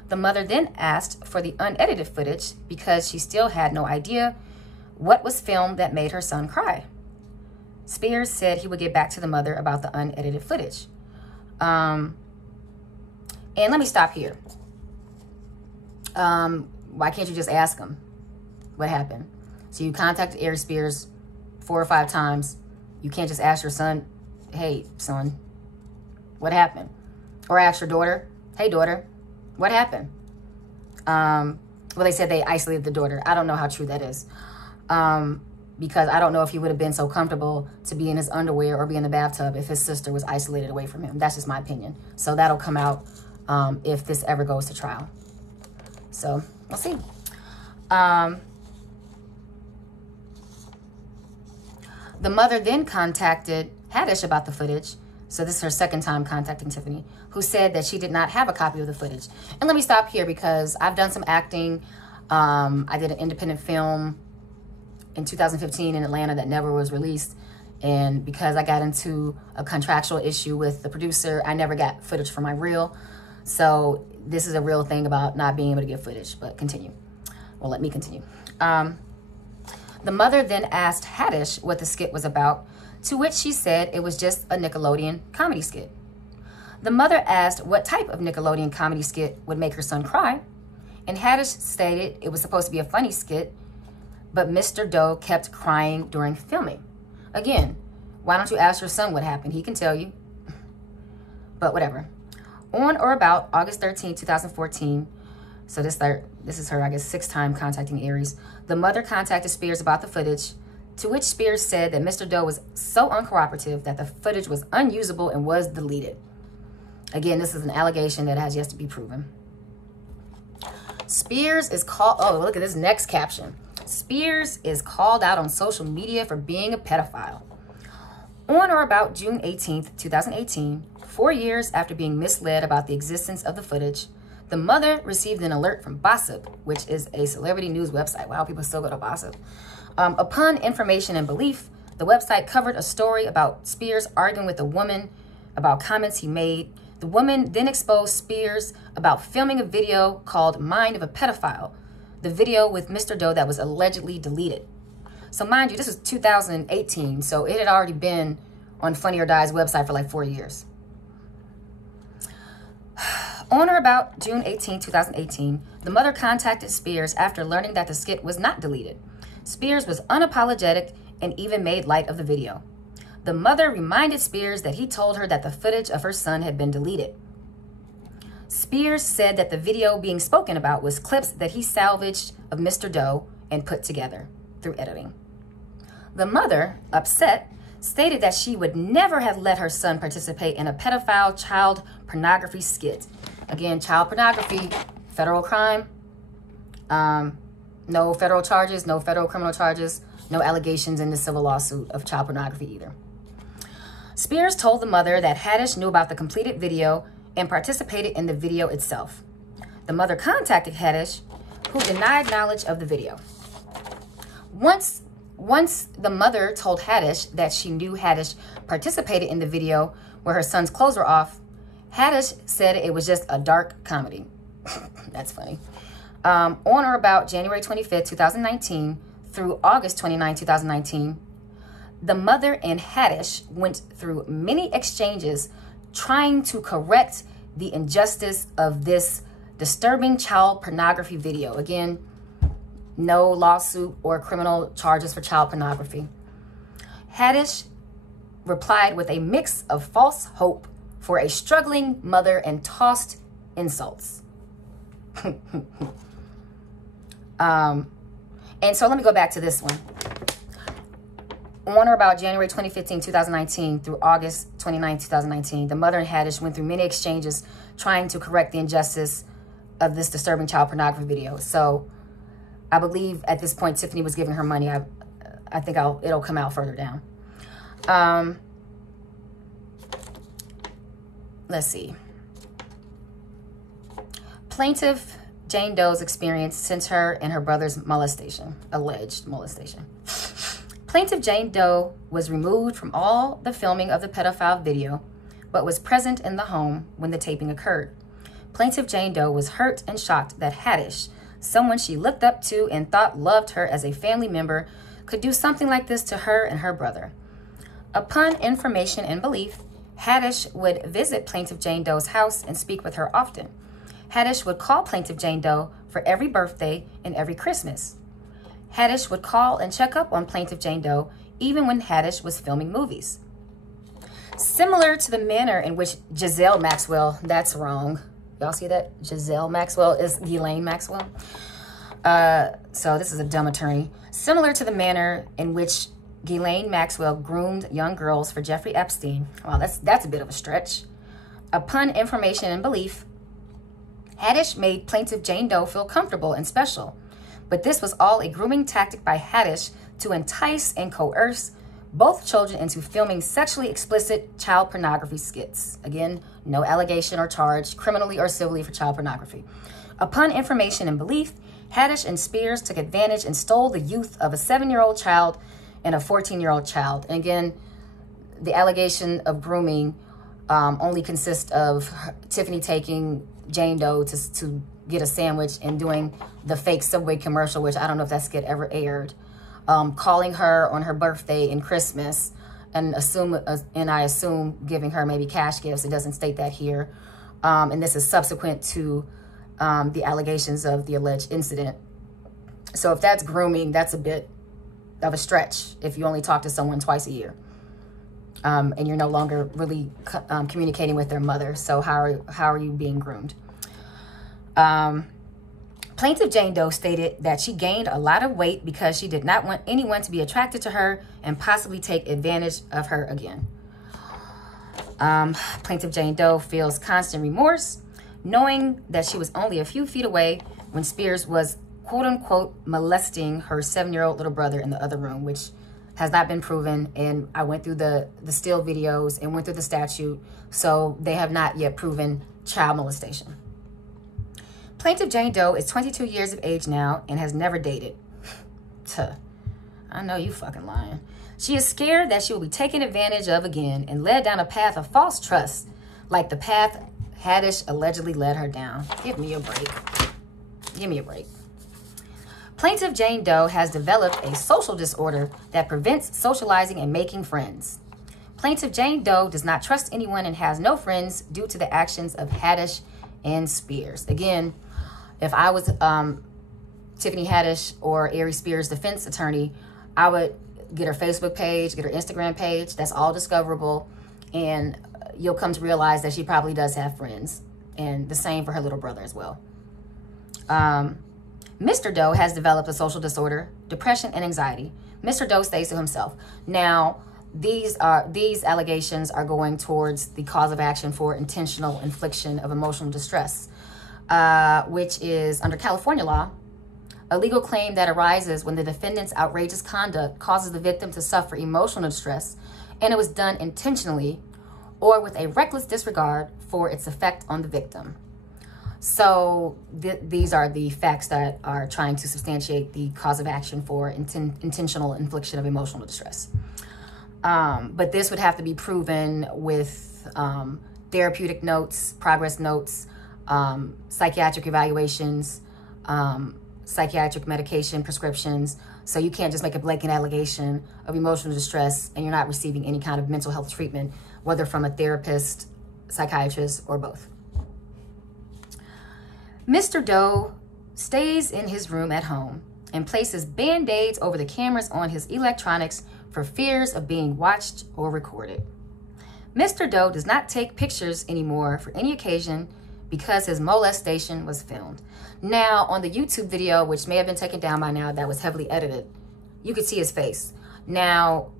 The mother then asked for the unedited footage because she still had no idea what was filmed that made her son cry. Spears said he would get back to the mother about the unedited footage. And let me stop here. Why can't you just ask him what happened? So you contacted Aries Spears 4 or 5 times. You can't just ask your son, hey, son, what happened? Or ask your daughter, hey, daughter, what happened? Well, they said they isolated the daughter. I don't know how true that is. Because I don't know if he would have been so comfortable to be in his underwear or be in the bathtub if his sister was isolated away from him. That's just my opinion. So that'll come out if this ever goes to trial. So we'll see. The mother then contacted Haddish about the footage. So this is her second time contacting Tiffany, who said that she did not have a copy of the footage. And let me stop here because I've done some acting. I did an independent film in 2015 in Atlanta that never was released. And because I got into a contractual issue with the producer, I never got footage for my reel. So this is a real thing about not being able to get footage, but continue. Well, let me continue. The mother then asked Haddish what the skit was about, to which she said it was just a Nickelodeon comedy skit. The mother asked what type of Nickelodeon comedy skit would make her son cry, and Haddish stated it was supposed to be a funny skit, but Mr. Doe kept crying during filming. Again, why don't you ask your son what happened? He can tell you. But whatever. On or about August 13, 2014, so this is her, I guess, 6th time contacting Aries, the mother contacted Spears about the footage, to which Spears said that Mr. Doe was so uncooperative that the footage was unusable and was deleted. Again, this is an allegation that has yet to be proven. Spears is called, oh, look at this next caption. Spears is called out on social media for being a pedophile. On or about June 18th, 2018, 4 years after being misled about the existence of the footage, the mother received an alert from Gossip, which is a celebrity news website. Wow, people still go to Gossip. Upon information and belief, the website covered a story about Spears arguing with a woman about comments he made. The woman then exposed Spears about filming a video called Mind of a Pedophile, the video with Mr. Doe that was allegedly deleted. So mind you, this was 2018, so it had already been on Funny or Die's website for like 4 years. On or about June 18, 2018, the mother contacted Spears after learning that the skit was not deleted. Spears was unapologetic and even made light of the video. The mother reminded Spears that he told her that the footage of her son had been deleted. Spears said that the video being spoken about was clips that he salvaged of Mr. Doe and put together through editing. The mother, upset, stated that she would never have let her son participate in a pedophile child pornography skit. Again, child pornography, federal crime. No federal charges, no federal criminal charges, no allegations in the civil lawsuit of child pornography either. Spears told the mother that Haddish knew about the completed video and participated in the video itself. The mother contacted Haddish, who denied knowledge of the video. Once the mother told Haddish that she knew Haddish participated in the video where her son's clothes were off, Haddish said it was just a dark comedy. That's funny. On or about January 25th, 2019 through August 29, 2019, the mother and Haddish went through many exchanges trying to correct the injustice of this disturbing child pornography video. Again, no lawsuit or criminal charges for child pornography. Haddish replied with a mix of false hope for a struggling mother and tossed insults. And so let me go back to this one. On or about January 2015, 2019 through August 29, 2019, the mother and Haddish went through many exchanges trying to correct the injustice of this disturbing child pornography video. So I believe at this point, Tiffany was giving her money. I think it'll come out further down. Let's see. Plaintiff Jane Doe's experience since her and her brother's molestation, alleged molestation. Plaintiff Jane Doe was removed from all the filming of the pedophile video, but was present in the home when the taping occurred. Plaintiff Jane Doe was hurt and shocked that Haddish, someone she looked up to and thought loved her as a family member, could do something like this to her and her brother. Upon information and belief, Haddish would visit Plaintiff Jane Doe's house and speak with her often. Haddish would call Plaintiff Jane Doe for every birthday and every Christmas. Haddish would call and check up on Plaintiff Jane Doe even when Haddish was filming movies. Similar to the manner in which Giselle Maxwell, that's wrong. Y'all see that? Giselle Maxwell is Ghislaine Maxwell. So this is a dumb attorney. Similar to the manner in which Ghislaine Maxwell groomed young girls for Jeffrey Epstein. Well, that's a bit of a stretch. Upon information and belief, Haddish made Plaintiff Jane Doe feel comfortable and special. But this was all a grooming tactic by Haddish to entice and coerce both children into filming sexually explicit child pornography skits. Again, no allegation or charge, criminally or civilly, for child pornography. Upon information and belief, Haddish and Spears took advantage and stole the youth of a 7-year-old child and a 14-year-old child. And again, the allegation of grooming only consists of Tiffany taking Jane Doe to get a sandwich and doing the fake Subway commercial, which I don't know if that skit ever aired, calling her on her birthday and Christmas, and I assume giving her maybe cash gifts. It doesn't state that here. And this is subsequent to the allegations of the alleged incident. So if that's grooming, that's a bit of a stretch if you only talk to someone twice a year. And you're no longer really communicating with their mother. So how are you being groomed? Plaintiff Jane Doe stated that she gained a lot of weight because she did not want anyone to be attracted to her and possibly take advantage of her again. Plaintiff Jane Doe feels constant remorse, knowing that she was only a few feet away when Spears was, quote unquote, molesting her 7-year-old little brother in the other room, which has not been proven. And I went through the still videos and went through the statute. So they have not yet proven child molestation. Plaintiff Jane Doe is 22 years of age now and has never dated. I know you fucking lying. She is scared that she will be taken advantage of again and led down a path of false trust, like the path Haddish allegedly led her down. Give me a break. Give me a break. Plaintiff Jane Doe has developed a social disorder that prevents socializing and making friends. Plaintiff Jane Doe does not trust anyone and has no friends due to the actions of Haddish and Spears. Again, if I was Tiffany Haddish or Aries Spears' defense attorney, I would get her Facebook page, get her Instagram page. That's all discoverable. And you'll come to realize that she probably does have friends. And the same for her little brother as well. Mr. Doe has developed a social disorder, depression and anxiety. Mr. Doe stays to himself. Now, these allegations are going towards the cause of action for intentional infliction of emotional distress, which is, under California law, a legal claim that arises when the defendant's outrageous conduct causes the victim to suffer emotional distress, and it was done intentionally or with a reckless disregard for its effect on the victim. So these are the facts that are trying to substantiate the cause of action for intentional infliction of emotional distress. But this would have to be proven with therapeutic notes, progress notes, psychiatric evaluations, psychiatric medication prescriptions. So you can't just make a blanket allegation of emotional distress and you're not receiving any kind of mental health treatment, whether from a therapist, psychiatrist, or both. Mr. Doe stays in his room at home and places band-aids over the cameras on his electronics for fears of being watched or recorded. Mr. Doe does not take pictures anymore for any occasion because his molestation was filmed. Now, on the YouTube video, which may have been taken down by now, that was heavily edited, you could see his face. Now,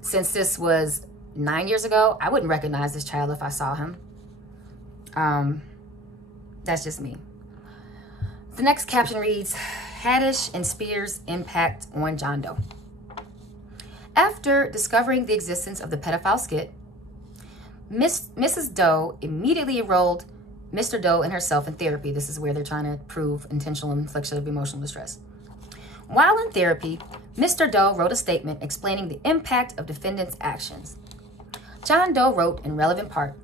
since this was 9 years ago, I wouldn't recognize this child if I saw him. That's just me. The next caption reads, Haddish and Spears' impact on John Doe. After discovering the existence of the pedophile skit, Mrs. Doe immediately enrolled Mr. Doe and herself in therapy. This is where they're trying to prove intentional infliction of emotional distress. While in therapy, Mr. Doe wrote a statement explaining the impact of defendant's actions. John Doe wrote in relevant part,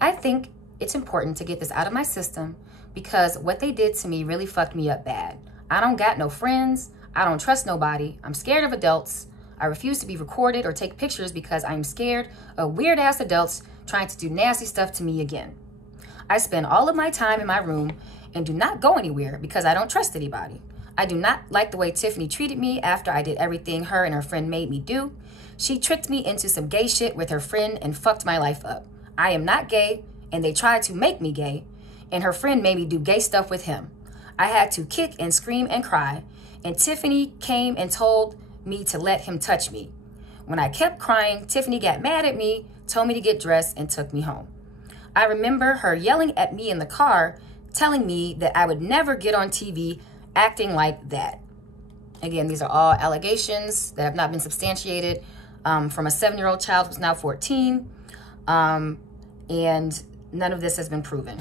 I think it's important to get this out of my system because what they did to me really fucked me up bad. I don't got no friends. I don't trust nobody. I'm scared of adults. I refuse to be recorded or take pictures because I'm scared of weird-ass adults trying to do nasty stuff to me again. I spend all of my time in my room and do not go anywhere because I don't trust anybody. I do not like the way Tiffany treated me after I did everything her and her friend made me do. She tricked me into some gay shit with her friend and fucked my life up. I am not gay, and they tried to make me gay, and her friend made me do gay stuff with him. I had to kick and scream and cry, and Tiffany came and told me to let him touch me. When I kept crying, Tiffany got mad at me, told me to get dressed, and took me home. I remember her yelling at me in the car, telling me that I would never get on TV acting like that. Again, these are all allegations that have not been substantiated from a 7-year-old child who's now 14, and none of this has been proven.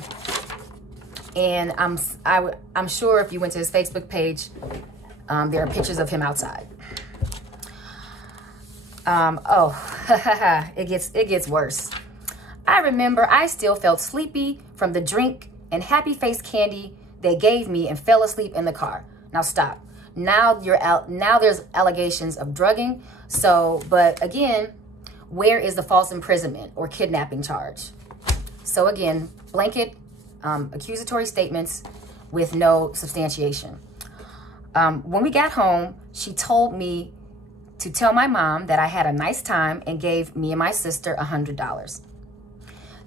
And I'm sure if you went to his Facebook page, there are pictures of him outside. It gets worse. I remember I still felt sleepy from the drink and happy face candy they gave me and fell asleep in the car. Now stop. Now there's allegations of drugging. So, but again, where is the false imprisonment or kidnapping charge? So again, blanket accusatory statements with no substantiation. When we got home, she told me to tell my mom that I had a nice time and gave me and my sister $100.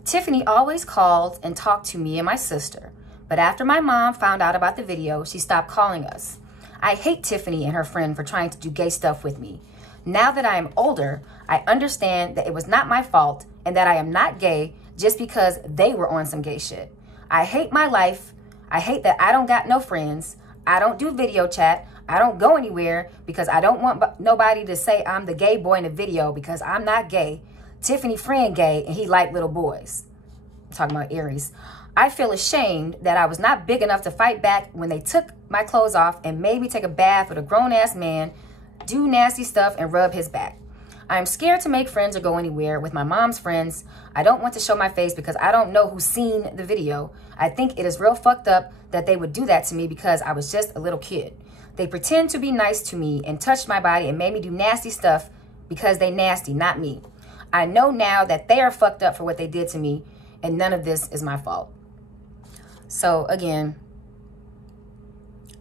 Tiffany always called and talked to me and my sister, but after my mom found out about the video, she stopped calling us. I hate Tiffany and her friend for trying to do gay stuff with me. Now that I am older, I understand that it was not my fault and that I am not gay just because they were on some gay shit. I hate my life. I hate that I don't got no friends. I don't do video chat. I don't go anywhere because I don't want nobody to say I'm the gay boy in the video because I'm not gay. Tiffany friend gay and he liked little boys. I'm talking about Aries. I feel ashamed that I was not big enough to fight back when they took my clothes off and made me take a bath with a grown-ass man, do nasty stuff, and rub his back. I am scared to make friends or go anywhere with my mom's friends. I don't want to show my face because I don't know who's seen the video. I think it is real fucked up that they would do that to me because I was just a little kid. They pretend to be nice to me and touched my body and made me do nasty stuff because they nasty, not me. I know now that they are fucked up for what they did to me, and none of this is my fault. So again,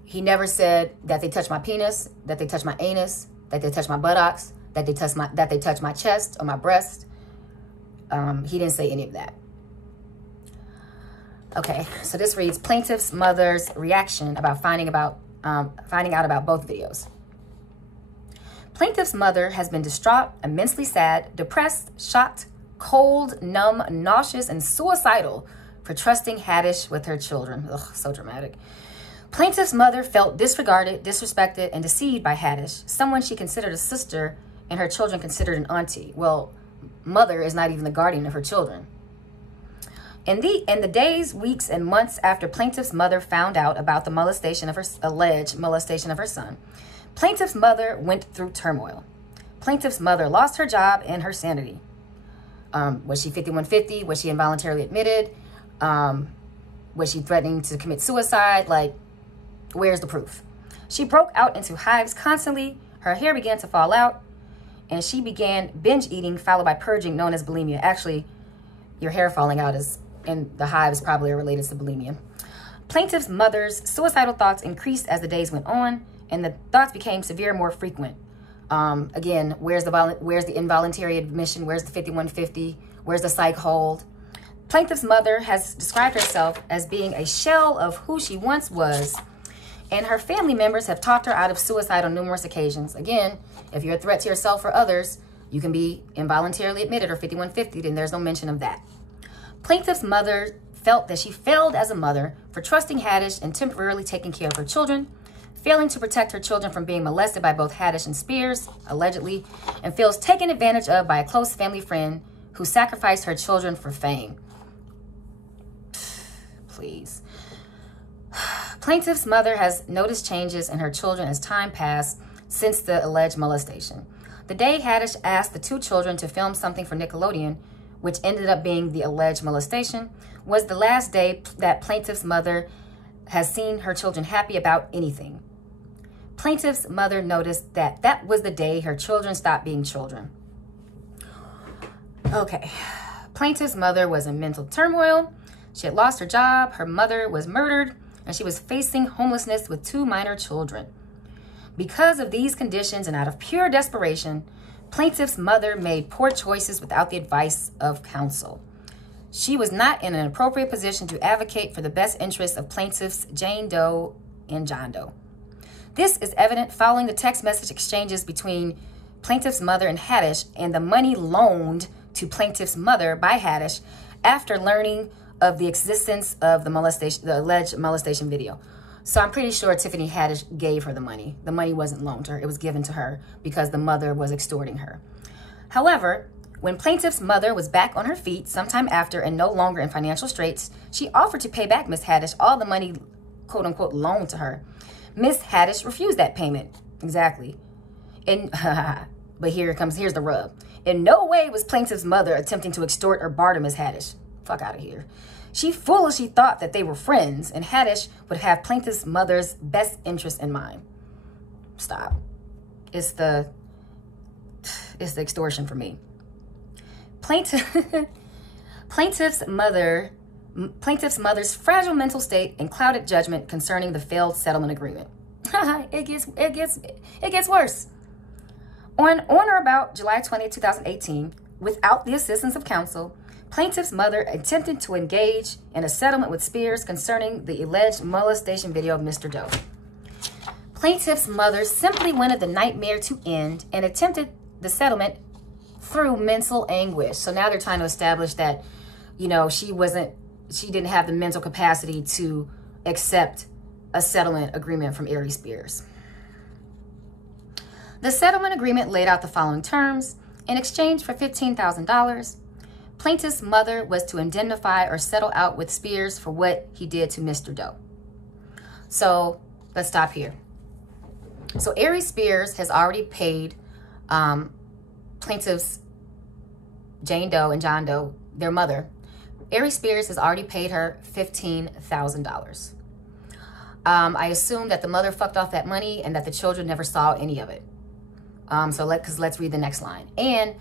he never said that they touched my penis, that they touched my anus, that they touched my buttocks, that they touched my chest or my breast. He didn't say any of that. Okay, so this reads plaintiff's mother's reaction about finding out about both videos. Plaintiff's mother has been distraught, immensely sad, depressed, shocked, cold, numb, nauseous, and suicidal for trusting Haddish with her children. Ugh, so dramatic. Plaintiff's mother felt disregarded, disrespected, and deceived by Haddish, someone she considered a sister and her children considered an auntie. Well, mother is not even the guardian of her children. In the days, weeks, and months after plaintiff's mother found out about the alleged molestation of her son, plaintiff's mother went through turmoil. Plaintiff's mother lost her job and her sanity. Was she 5150? Was she involuntarily admitted? Was she threatening to commit suicide? Like, where's the proof? She broke out into hives constantly. Her hair began to fall out, and she began binge eating, followed by purging, known as bulimia. Actually, your hair falling out and the hives probably are related to bulimia. Plaintiff's mother's suicidal thoughts increased as the days went on, and the thoughts became severe, more frequent. Again, where's the involuntary admission? Where's the 5150? Where's the psych hold? Plaintiff's mother has described herself as being a shell of who she once was, and her family members have talked her out of suicide on numerous occasions. Again, if you're a threat to yourself or others, you can be involuntarily admitted or 5150, then there's no mention of that. Plaintiff's mother felt that she failed as a mother for trusting Haddish and temporarily taking care of her children, failing to protect her children from being molested by both Haddish and Spears, allegedly, and feels taken advantage of by a close family friend who sacrificed her children for fame. Please. Plaintiff's mother has noticed changes in her children as time passed since the alleged molestation. The day Haddish asked the two children to film something for Nickelodeon, which ended up being the alleged molestation, was the last day that plaintiff's mother has seen her children happy about anything. Plaintiff's mother noticed that that was the day her children stopped being children. Okay. Plaintiff's mother was in mental turmoil. She had lost her job, her mother was murdered, and she was facing homelessness with two minor children. Because of these conditions and out of pure desperation, plaintiff's mother made poor choices without the advice of counsel. She was not in an appropriate position to advocate for the best interests of plaintiffs Jane Doe and John Doe. This is evident following the text message exchanges between plaintiff's mother and Haddish and the money loaned to plaintiff's mother by Haddish after learning of the existence of the alleged molestation video. So I'm pretty sure Tiffany Haddish gave her the money. The money wasn't loaned to her. It was given to her because the mother was extorting her. However, when plaintiff's mother was back on her feet sometime after and no longer in financial straits, she offered to pay back Miss Haddish all the money, quote unquote, loaned to her. Miss Haddish refused that payment. Exactly. But here's the rub. In no way was plaintiff's mother attempting to extort or barter Miss Haddish. Fuck out of here. She foolishly thought that they were friends and Haddish would have plaintiff's mother's best interest in mind. Stop. It's the extortion for me. Plaintiff's mother's fragile mental state and clouded judgment concerning the failed settlement agreement. It gets worse. On or about July 20, 2018, without the assistance of counsel, plaintiff's mother attempted to engage in a settlement with Spears concerning the alleged molestation video of Mr. Doe. Plaintiff's mother simply wanted the nightmare to end and attempted the settlement through mental anguish. So now they're trying to establish that, she didn't have the mental capacity to accept a settlement agreement from Aries Spears. The settlement agreement laid out the following terms. In exchange for $15,000, plaintiff's mother was to indemnify or settle out with Spears for what he did to Mr. Doe. So let's stop here. So Aries Spears has already paid plaintiffs Jane Doe and John Doe, their mother. Aries Spears has already paid her $15,000. I assume that the mother fucked off that money and that the children never saw any of it. Let's read the next line. And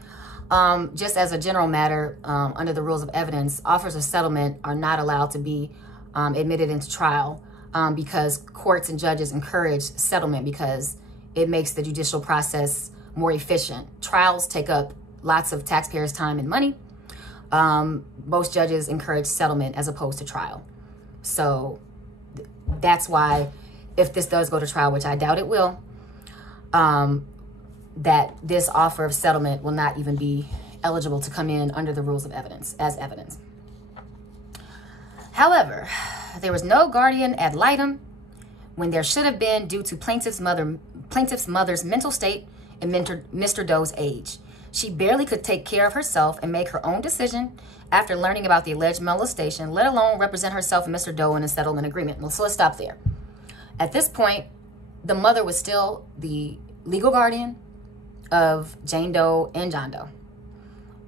just as a general matter, under the rules of evidence, offers of settlement are not allowed to be admitted into trial because courts and judges encourage settlement because it makes the judicial process more efficient. Trials take up lots of taxpayers' time and money. Most judges encourage settlement as opposed to trial. So that's why if this does go to trial, which I doubt it will, that this offer of settlement will not even be eligible to come in under the rules of evidence as evidence. However, there was no guardian ad litem when there should have been due to plaintiff's mother's mental state and Mr. Doe's age. She barely could take care of herself and make her own decision after learning about the alleged molestation, let alone represent herself and Mr. Doe in a settlement agreement. So let's stop there. At this point, the mother was still the legal guardian of Jane Doe and John Doe.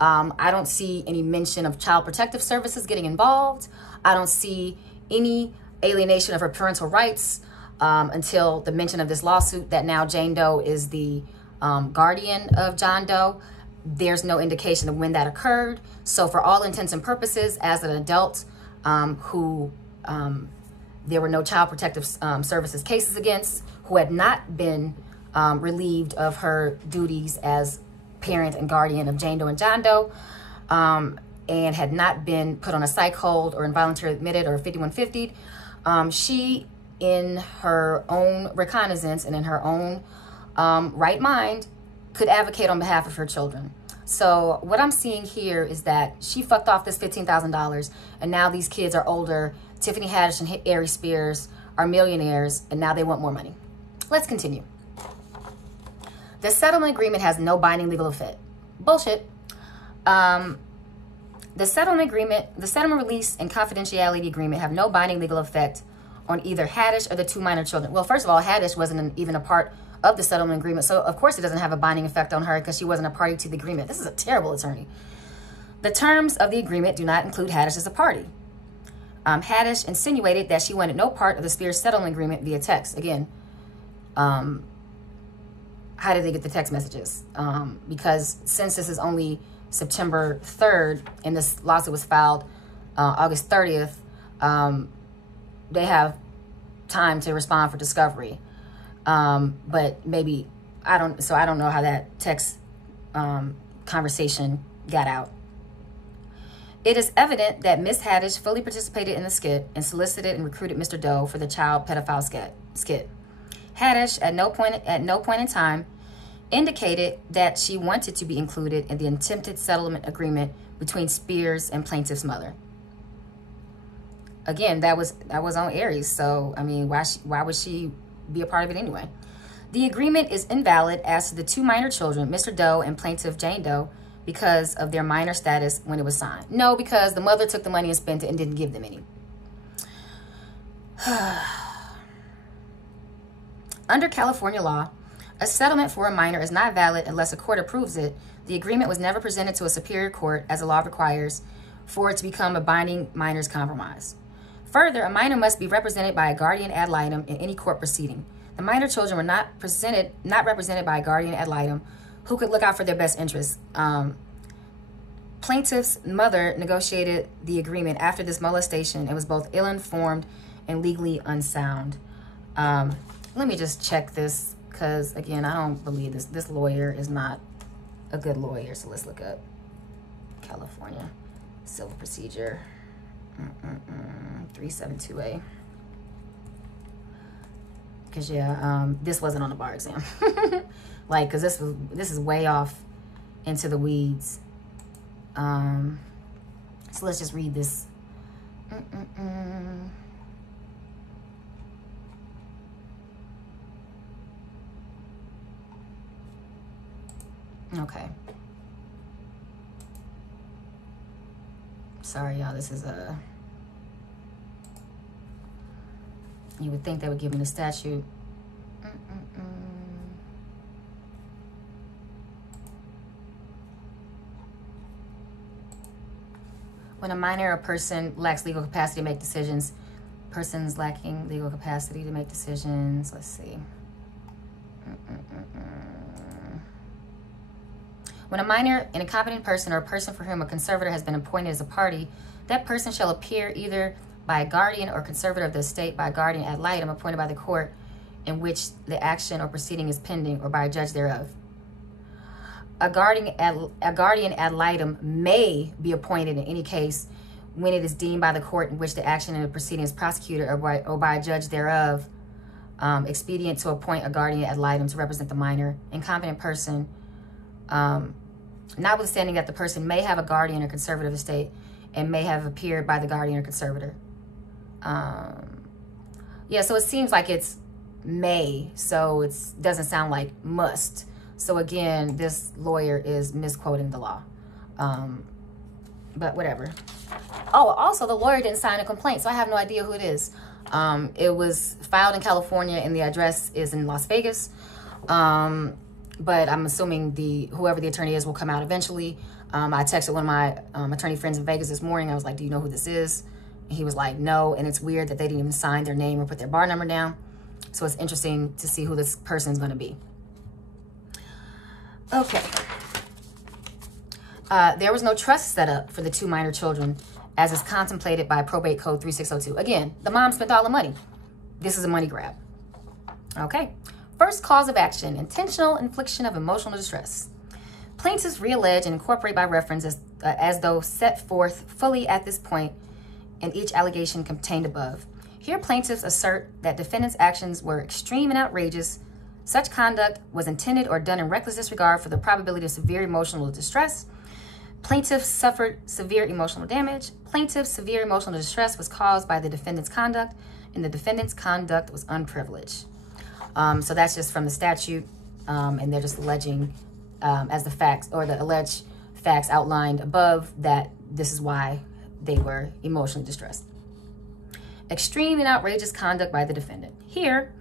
I don't see any mention of Child Protective Services getting involved. I don't see any alienation of her parental rights until the mention of this lawsuit that now Jane Doe is the guardian of John Doe. There's no indication of when that occurred. So for all intents and purposes, as an adult who there were no Child Protective Services cases against, who had not been relieved of her duties as parent and guardian of Jane Doe and John Doe, and had not been put on a psych hold or involuntarily admitted or 5150'd, she, in her own recognizance and in her own right mind, could advocate on behalf of her children. So what I'm seeing here is that she fucked off this $15,000, and now these kids are older. Tiffany Haddish and Aries Spears are millionaires, and now they want more money. Let's continue. The settlement agreement has no binding legal effect. Bullshit. The settlement release and confidentiality agreement have no binding legal effect on either Haddish or the two minor children. Well, first of all, Haddish wasn't even a part of the settlement agreement, so of course it doesn't have a binding effect on her because she wasn't a party to the agreement. This is a terrible attorney. The terms of the agreement do not include Haddish as a party. Haddish insinuated that she wanted no part of the Spears settlement agreement via text. Again, how did they get the text messages? Because since this is only September 3rd and this lawsuit was filed August 30th, they have time to respond for discovery. But maybe, I don't know how that text conversation got out. It is evident that Miss Haddish fully participated in the skit and solicited and recruited Mr. Doe for the child pedophile skit. Haddish at no point in time indicated that she wanted to be included in the attempted settlement agreement between Spears and plaintiff's mother. Again, that was on Aries, so I mean, why would she be a part of it anyway? The agreement is invalid as to the two minor children, Mr. Doe and plaintiff Jane Doe, because of their minor status when it was signed. No, because the mother took the money and spent it and didn't give them any. Under California law, a settlement for a minor is not valid unless a court approves it. The agreement was never presented to a superior court, as the law requires, for it to become a binding minor's compromise. Further, a minor must be represented by a guardian ad litem in any court proceeding. The minor children were not represented by a guardian ad litem who could look out for their best interests. Plaintiff's mother negotiated the agreement after this molestation and was both ill-informed and legally unsound. Let me just check this, because again, I don't believe this lawyer is not a good lawyer. So let's look up California Civil Procedure 372A. Because yeah, this wasn't on the bar exam. Like, because this is way off into the weeds. So let's just read this. Okay. Sorry, y'all. This is a... You would think they would give me the statute. When a minor or person lacks legal capacity to make decisions, persons lacking legal capacity to make decisions, let's see. When a minor, an incompetent person, or a person for whom a conservator has been appointed as a party, that person shall appear either by a guardian or conservator of the estate, by a guardian ad litem appointed by the court in which the action or proceeding is pending, or by a judge thereof. A guardian ad litem may be appointed in any case when it is deemed by the court in which the action and the proceeding is prosecuted, or by a judge thereof, expedient to appoint a guardian ad litem to represent the minor, incompetent person, notwithstanding that the person may have a guardian or conservative estate and may have appeared by the guardian or conservator. Yeah, so it seems like it's may, so it doesn't sound like must. So again, this lawyer is misquoting the law. But whatever. Oh, also the lawyer didn't sign a complaint, so I have no idea who it is. It was filed in California and the address is in Las Vegas. But I'm assuming whoever the attorney is will come out eventually. I texted one of my attorney friends in Vegas this morning. I was like, do you know who this is? And he was like, no. And it's weird that they didn't even sign their name or put their bar number down. So it's interesting to see who this person is going to be. Okay. There was no trust set up for the 2 minor children as is contemplated by Probate Code 3602. Again, the mom spent all the money. This is a money grab. Okay. First cause of action, intentional infliction of emotional distress. Plaintiffs reallege and incorporate by reference as though set forth fully at this point in each allegation contained above. Here plaintiffs assert that defendants' actions were extreme and outrageous. Such conduct was intended or done in reckless disregard for the probability of severe emotional distress. Plaintiffs suffered severe emotional damage. Plaintiff's severe emotional distress was caused by the defendant's conduct, and the defendant's conduct was unprivileged. So that's just from the statute, and they're just alleging as the facts, or the alleged facts outlined above, that this is why they were emotionally distressed. Extreme and outrageous conduct by the defendant. Here,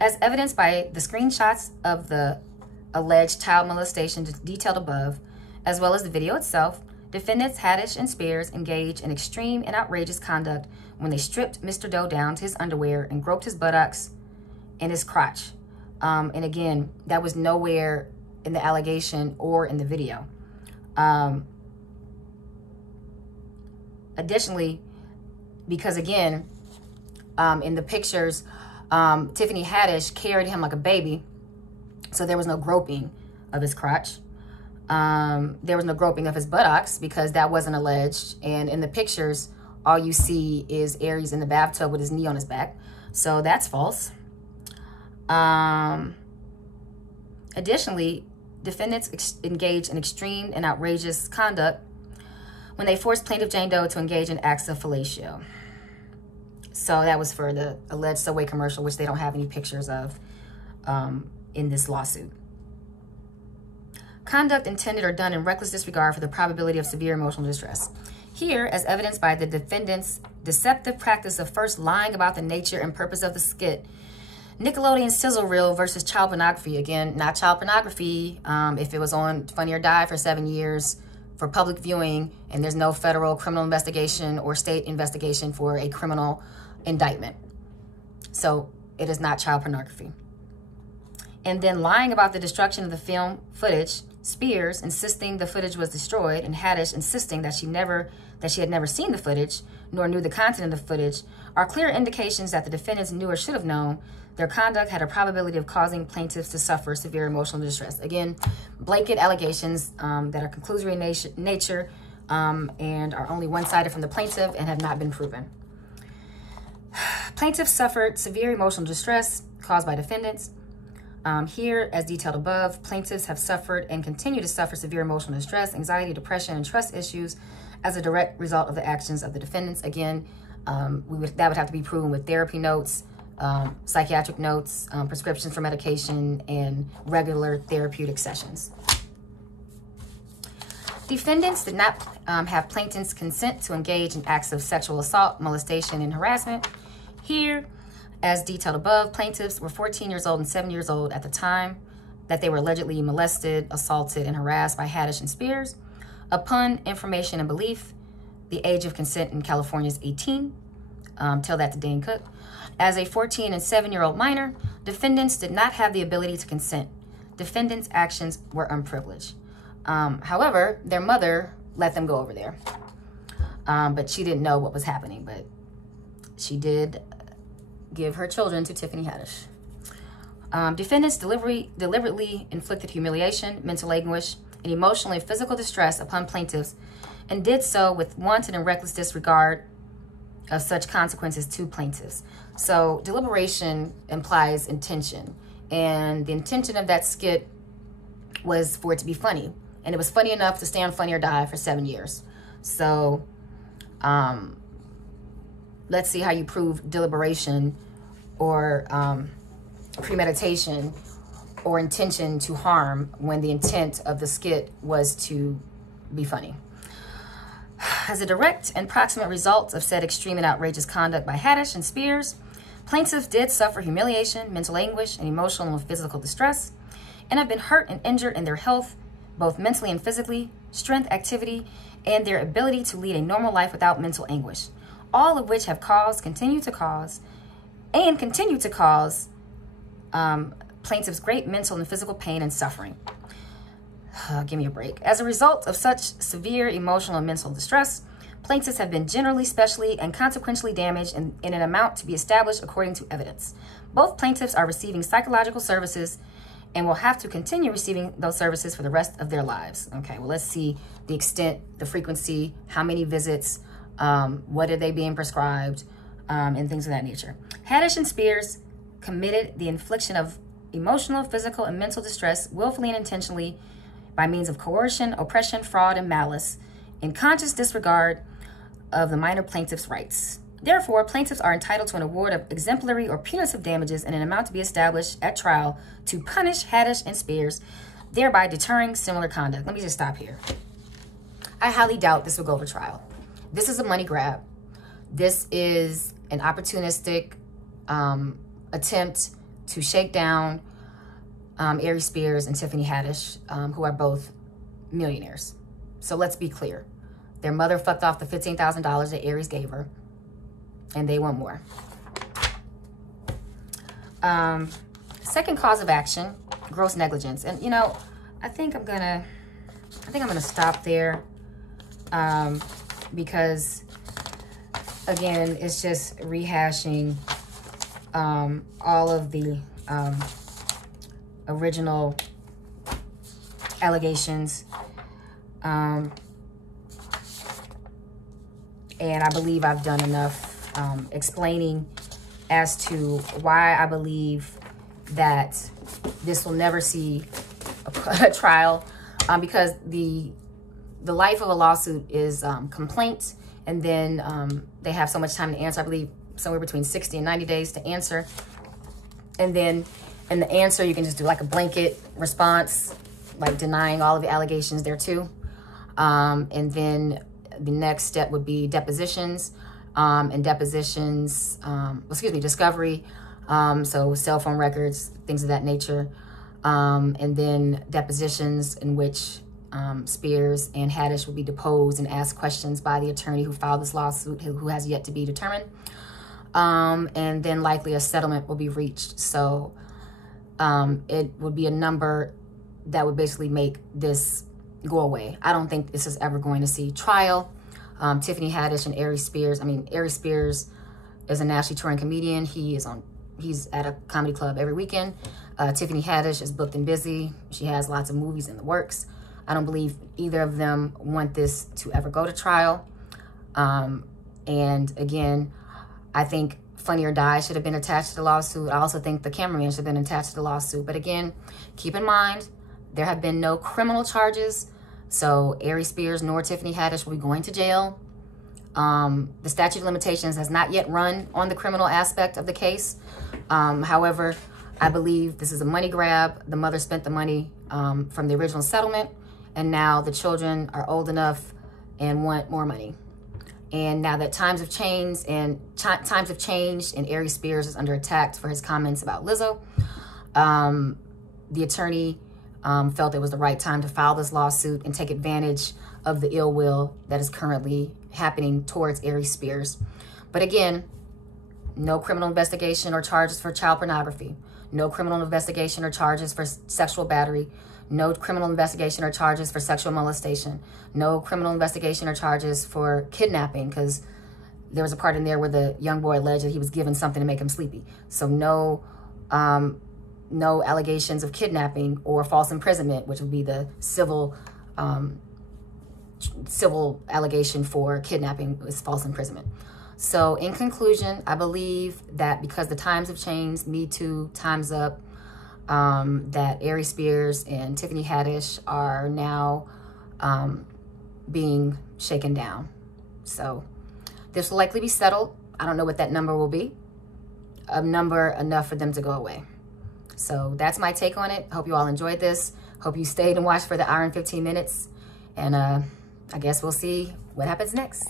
as evidenced by the screenshots of the alleged child molestation detailed above, as well as the video itself, defendants Haddish and Spears engaged in extreme and outrageous conduct when they stripped Mr. Doe down to his underwear and groped his buttocks and his crotch. And again, that was nowhere in the allegation or in the video. Additionally, because again, in the pictures, Tiffany Haddish carried him like a baby, so there was no groping of his crotch. There was no groping of his buttocks because that wasn't alleged. And in the pictures, all you see is Aries in the bathtub with his knee on his back. So that's false. Additionally, defendants engaged in extreme and outrageous conduct when they forced plaintiff Jane Doe to engage in acts of fellatio. So that was for the alleged Subway commercial, which they don't have any pictures of in this lawsuit. Conduct intended or done in reckless disregard for the probability of severe emotional distress. Here, as evidenced by the defendant's deceptive practice of first lying about the nature and purpose of the skit, Nickelodeon sizzle reel versus child pornography. Again, not child pornography. If it was on Funny or Die for 7 years for public viewing and there's no federal criminal investigation or state investigation for a criminal indictment. So it is not child pornography. And then lying about the destruction of the film footage, Spears insisting the footage was destroyed and Haddish insisting that she had never seen the footage nor knew the content of the footage are clear indications that the defendants knew or should have known their conduct had a probability of causing plaintiffs to suffer severe emotional distress. Again, blanket allegations that are conclusory in nature and are only one-sided from the plaintiff and have not been proven. Plaintiffs suffered severe emotional distress caused by defendants. Here, as detailed above, plaintiffs have suffered and continue to suffer severe emotional distress, anxiety, depression, and trust issues as a direct result of the actions of the defendants. Again, that would have to be proven with therapy notes, psychiatric notes, prescriptions for medication, and regular therapeutic sessions. Defendants did not have plaintiffs' consent to engage in acts of sexual assault, molestation, and harassment. Here, as detailed above, plaintiffs were 14 years old and 7 years old at the time that they were allegedly molested, assaulted, and harassed by Haddish and Spears. Upon information and belief, the age of consent in California is 18. Tell that to Dane Cook. As a 14 and 7-year-old minor, defendants did not have the ability to consent. Defendants' actions were unprivileged. However, their mother let them go over there. But she didn't know what was happening, but she did give her children to Tiffany Haddish. Defendants deliberately inflicted humiliation, mental anguish, and emotional and physical distress upon plaintiffs and did so with wanton and reckless disregard of such consequences to plaintiffs. So deliberation implies intention, and the intention of that skit was for it to be funny, and it was funny enough to stay on Funny or Die for 7 years. So let's see how you prove deliberation or premeditation or intention to harm when the intent of the skit was to be funny. As a direct and proximate result of said extreme and outrageous conduct by Haddish and Spears, plaintiffs did suffer humiliation, mental anguish, and emotional and physical distress, and have been hurt and injured in their health, both mentally and physically, strength, activity, and their ability to lead a normal life without mental anguish, all of which have caused, continue to cause plaintiffs great mental and physical pain and suffering. Give me a break. As a result of such severe emotional and mental distress, plaintiffs have been generally, specially, and consequentially damaged in an amount to be established according to evidence. Both plaintiffs are receiving psychological services and will have to continue receiving those services for the rest of their lives. Okay, well, let's see the extent, the frequency, how many visits, what are they being prescribed, and things of that nature. Haddish and Spears committed the infliction of emotional, physical, and mental distress willfully and intentionally by means of coercion, oppression, fraud, and malice, in conscious disregard of the minor plaintiff's rights. Therefore, plaintiffs are entitled to an award of exemplary or punitive damages in an amount to be established at trial to punish Haddish and Spears, thereby deterring similar conduct. Let me just stop here. I highly doubt this will go to trial. This is a money grab. This is an opportunistic attempt to shake down Aries Spears and Tiffany Haddish, who are both millionaires. So let's be clear. Their mother fucked off the $15,000 that Aries gave her, and they want more. Second cause of action, gross negligence. And you know, I think I'm gonna stop there, because again, it's just rehashing all of the original allegations, and I believe I've done enough explaining as to why I believe that this will never see a trial, because the life of a lawsuit is complaint, and then they have so much time to answer. I believe somewhere between 60 and 90 days to answer, and then in the answer you can just do like a blanket response, like denying all of the allegations there too, and then the next step would be depositions, and depositions, discovery, so cell phone records, things of that nature, and then depositions in which Spears and Haddish will be deposed and asked questions by the attorney who filed this lawsuit, who has yet to be determined, and then likely a settlement will be reached. So it would be a number that would basically make this go away. I don't think this is ever going to see trial. Tiffany Haddish and Aries Spears. I mean, Aries Spears is a nationally touring comedian. He's at a comedy club every weekend. Tiffany Haddish is booked and busy. She has lots of movies in the works. I don't believe either of them want this to ever go to trial. And again, I think Funny or Die should have been attached to the lawsuit. I also think the cameraman should have been attached to the lawsuit. But again, keep in mind, there have been no criminal charges. So Aries Spears nor Tiffany Haddish will be going to jail. The statute of limitations has not yet run on the criminal aspect of the case. However, I believe this is a money grab. The mother spent the money from the original settlement, and now the children are old enough and want more money. And now that times have changed and Aries Spears is under attack for his comments about Lizzo, the attorney felt it was the right time to file this lawsuit and take advantage of the ill will that is currently happening towards Aries Spears. But again, no criminal investigation or charges for child pornography, no criminal investigation or charges for sexual battery, no criminal investigation or charges for sexual molestation, no criminal investigation or charges for kidnapping, because there was a part in there where the young boy alleged that he was given something to make him sleepy. So no allegations of kidnapping or false imprisonment, which would be the civil allegation for kidnapping is false imprisonment. So in conclusion, I believe that because the times have changed, Me Too, Time's Up, that Aries Spears and Tiffany Haddish are now being shaken down. So this will likely be settled. I don't know what that number will be. A number enough for them to go away. So that's my take on it. Hope you all enjoyed this. Hope you stayed and watched for the hour and 15 minutes. And I guess we'll see what happens next.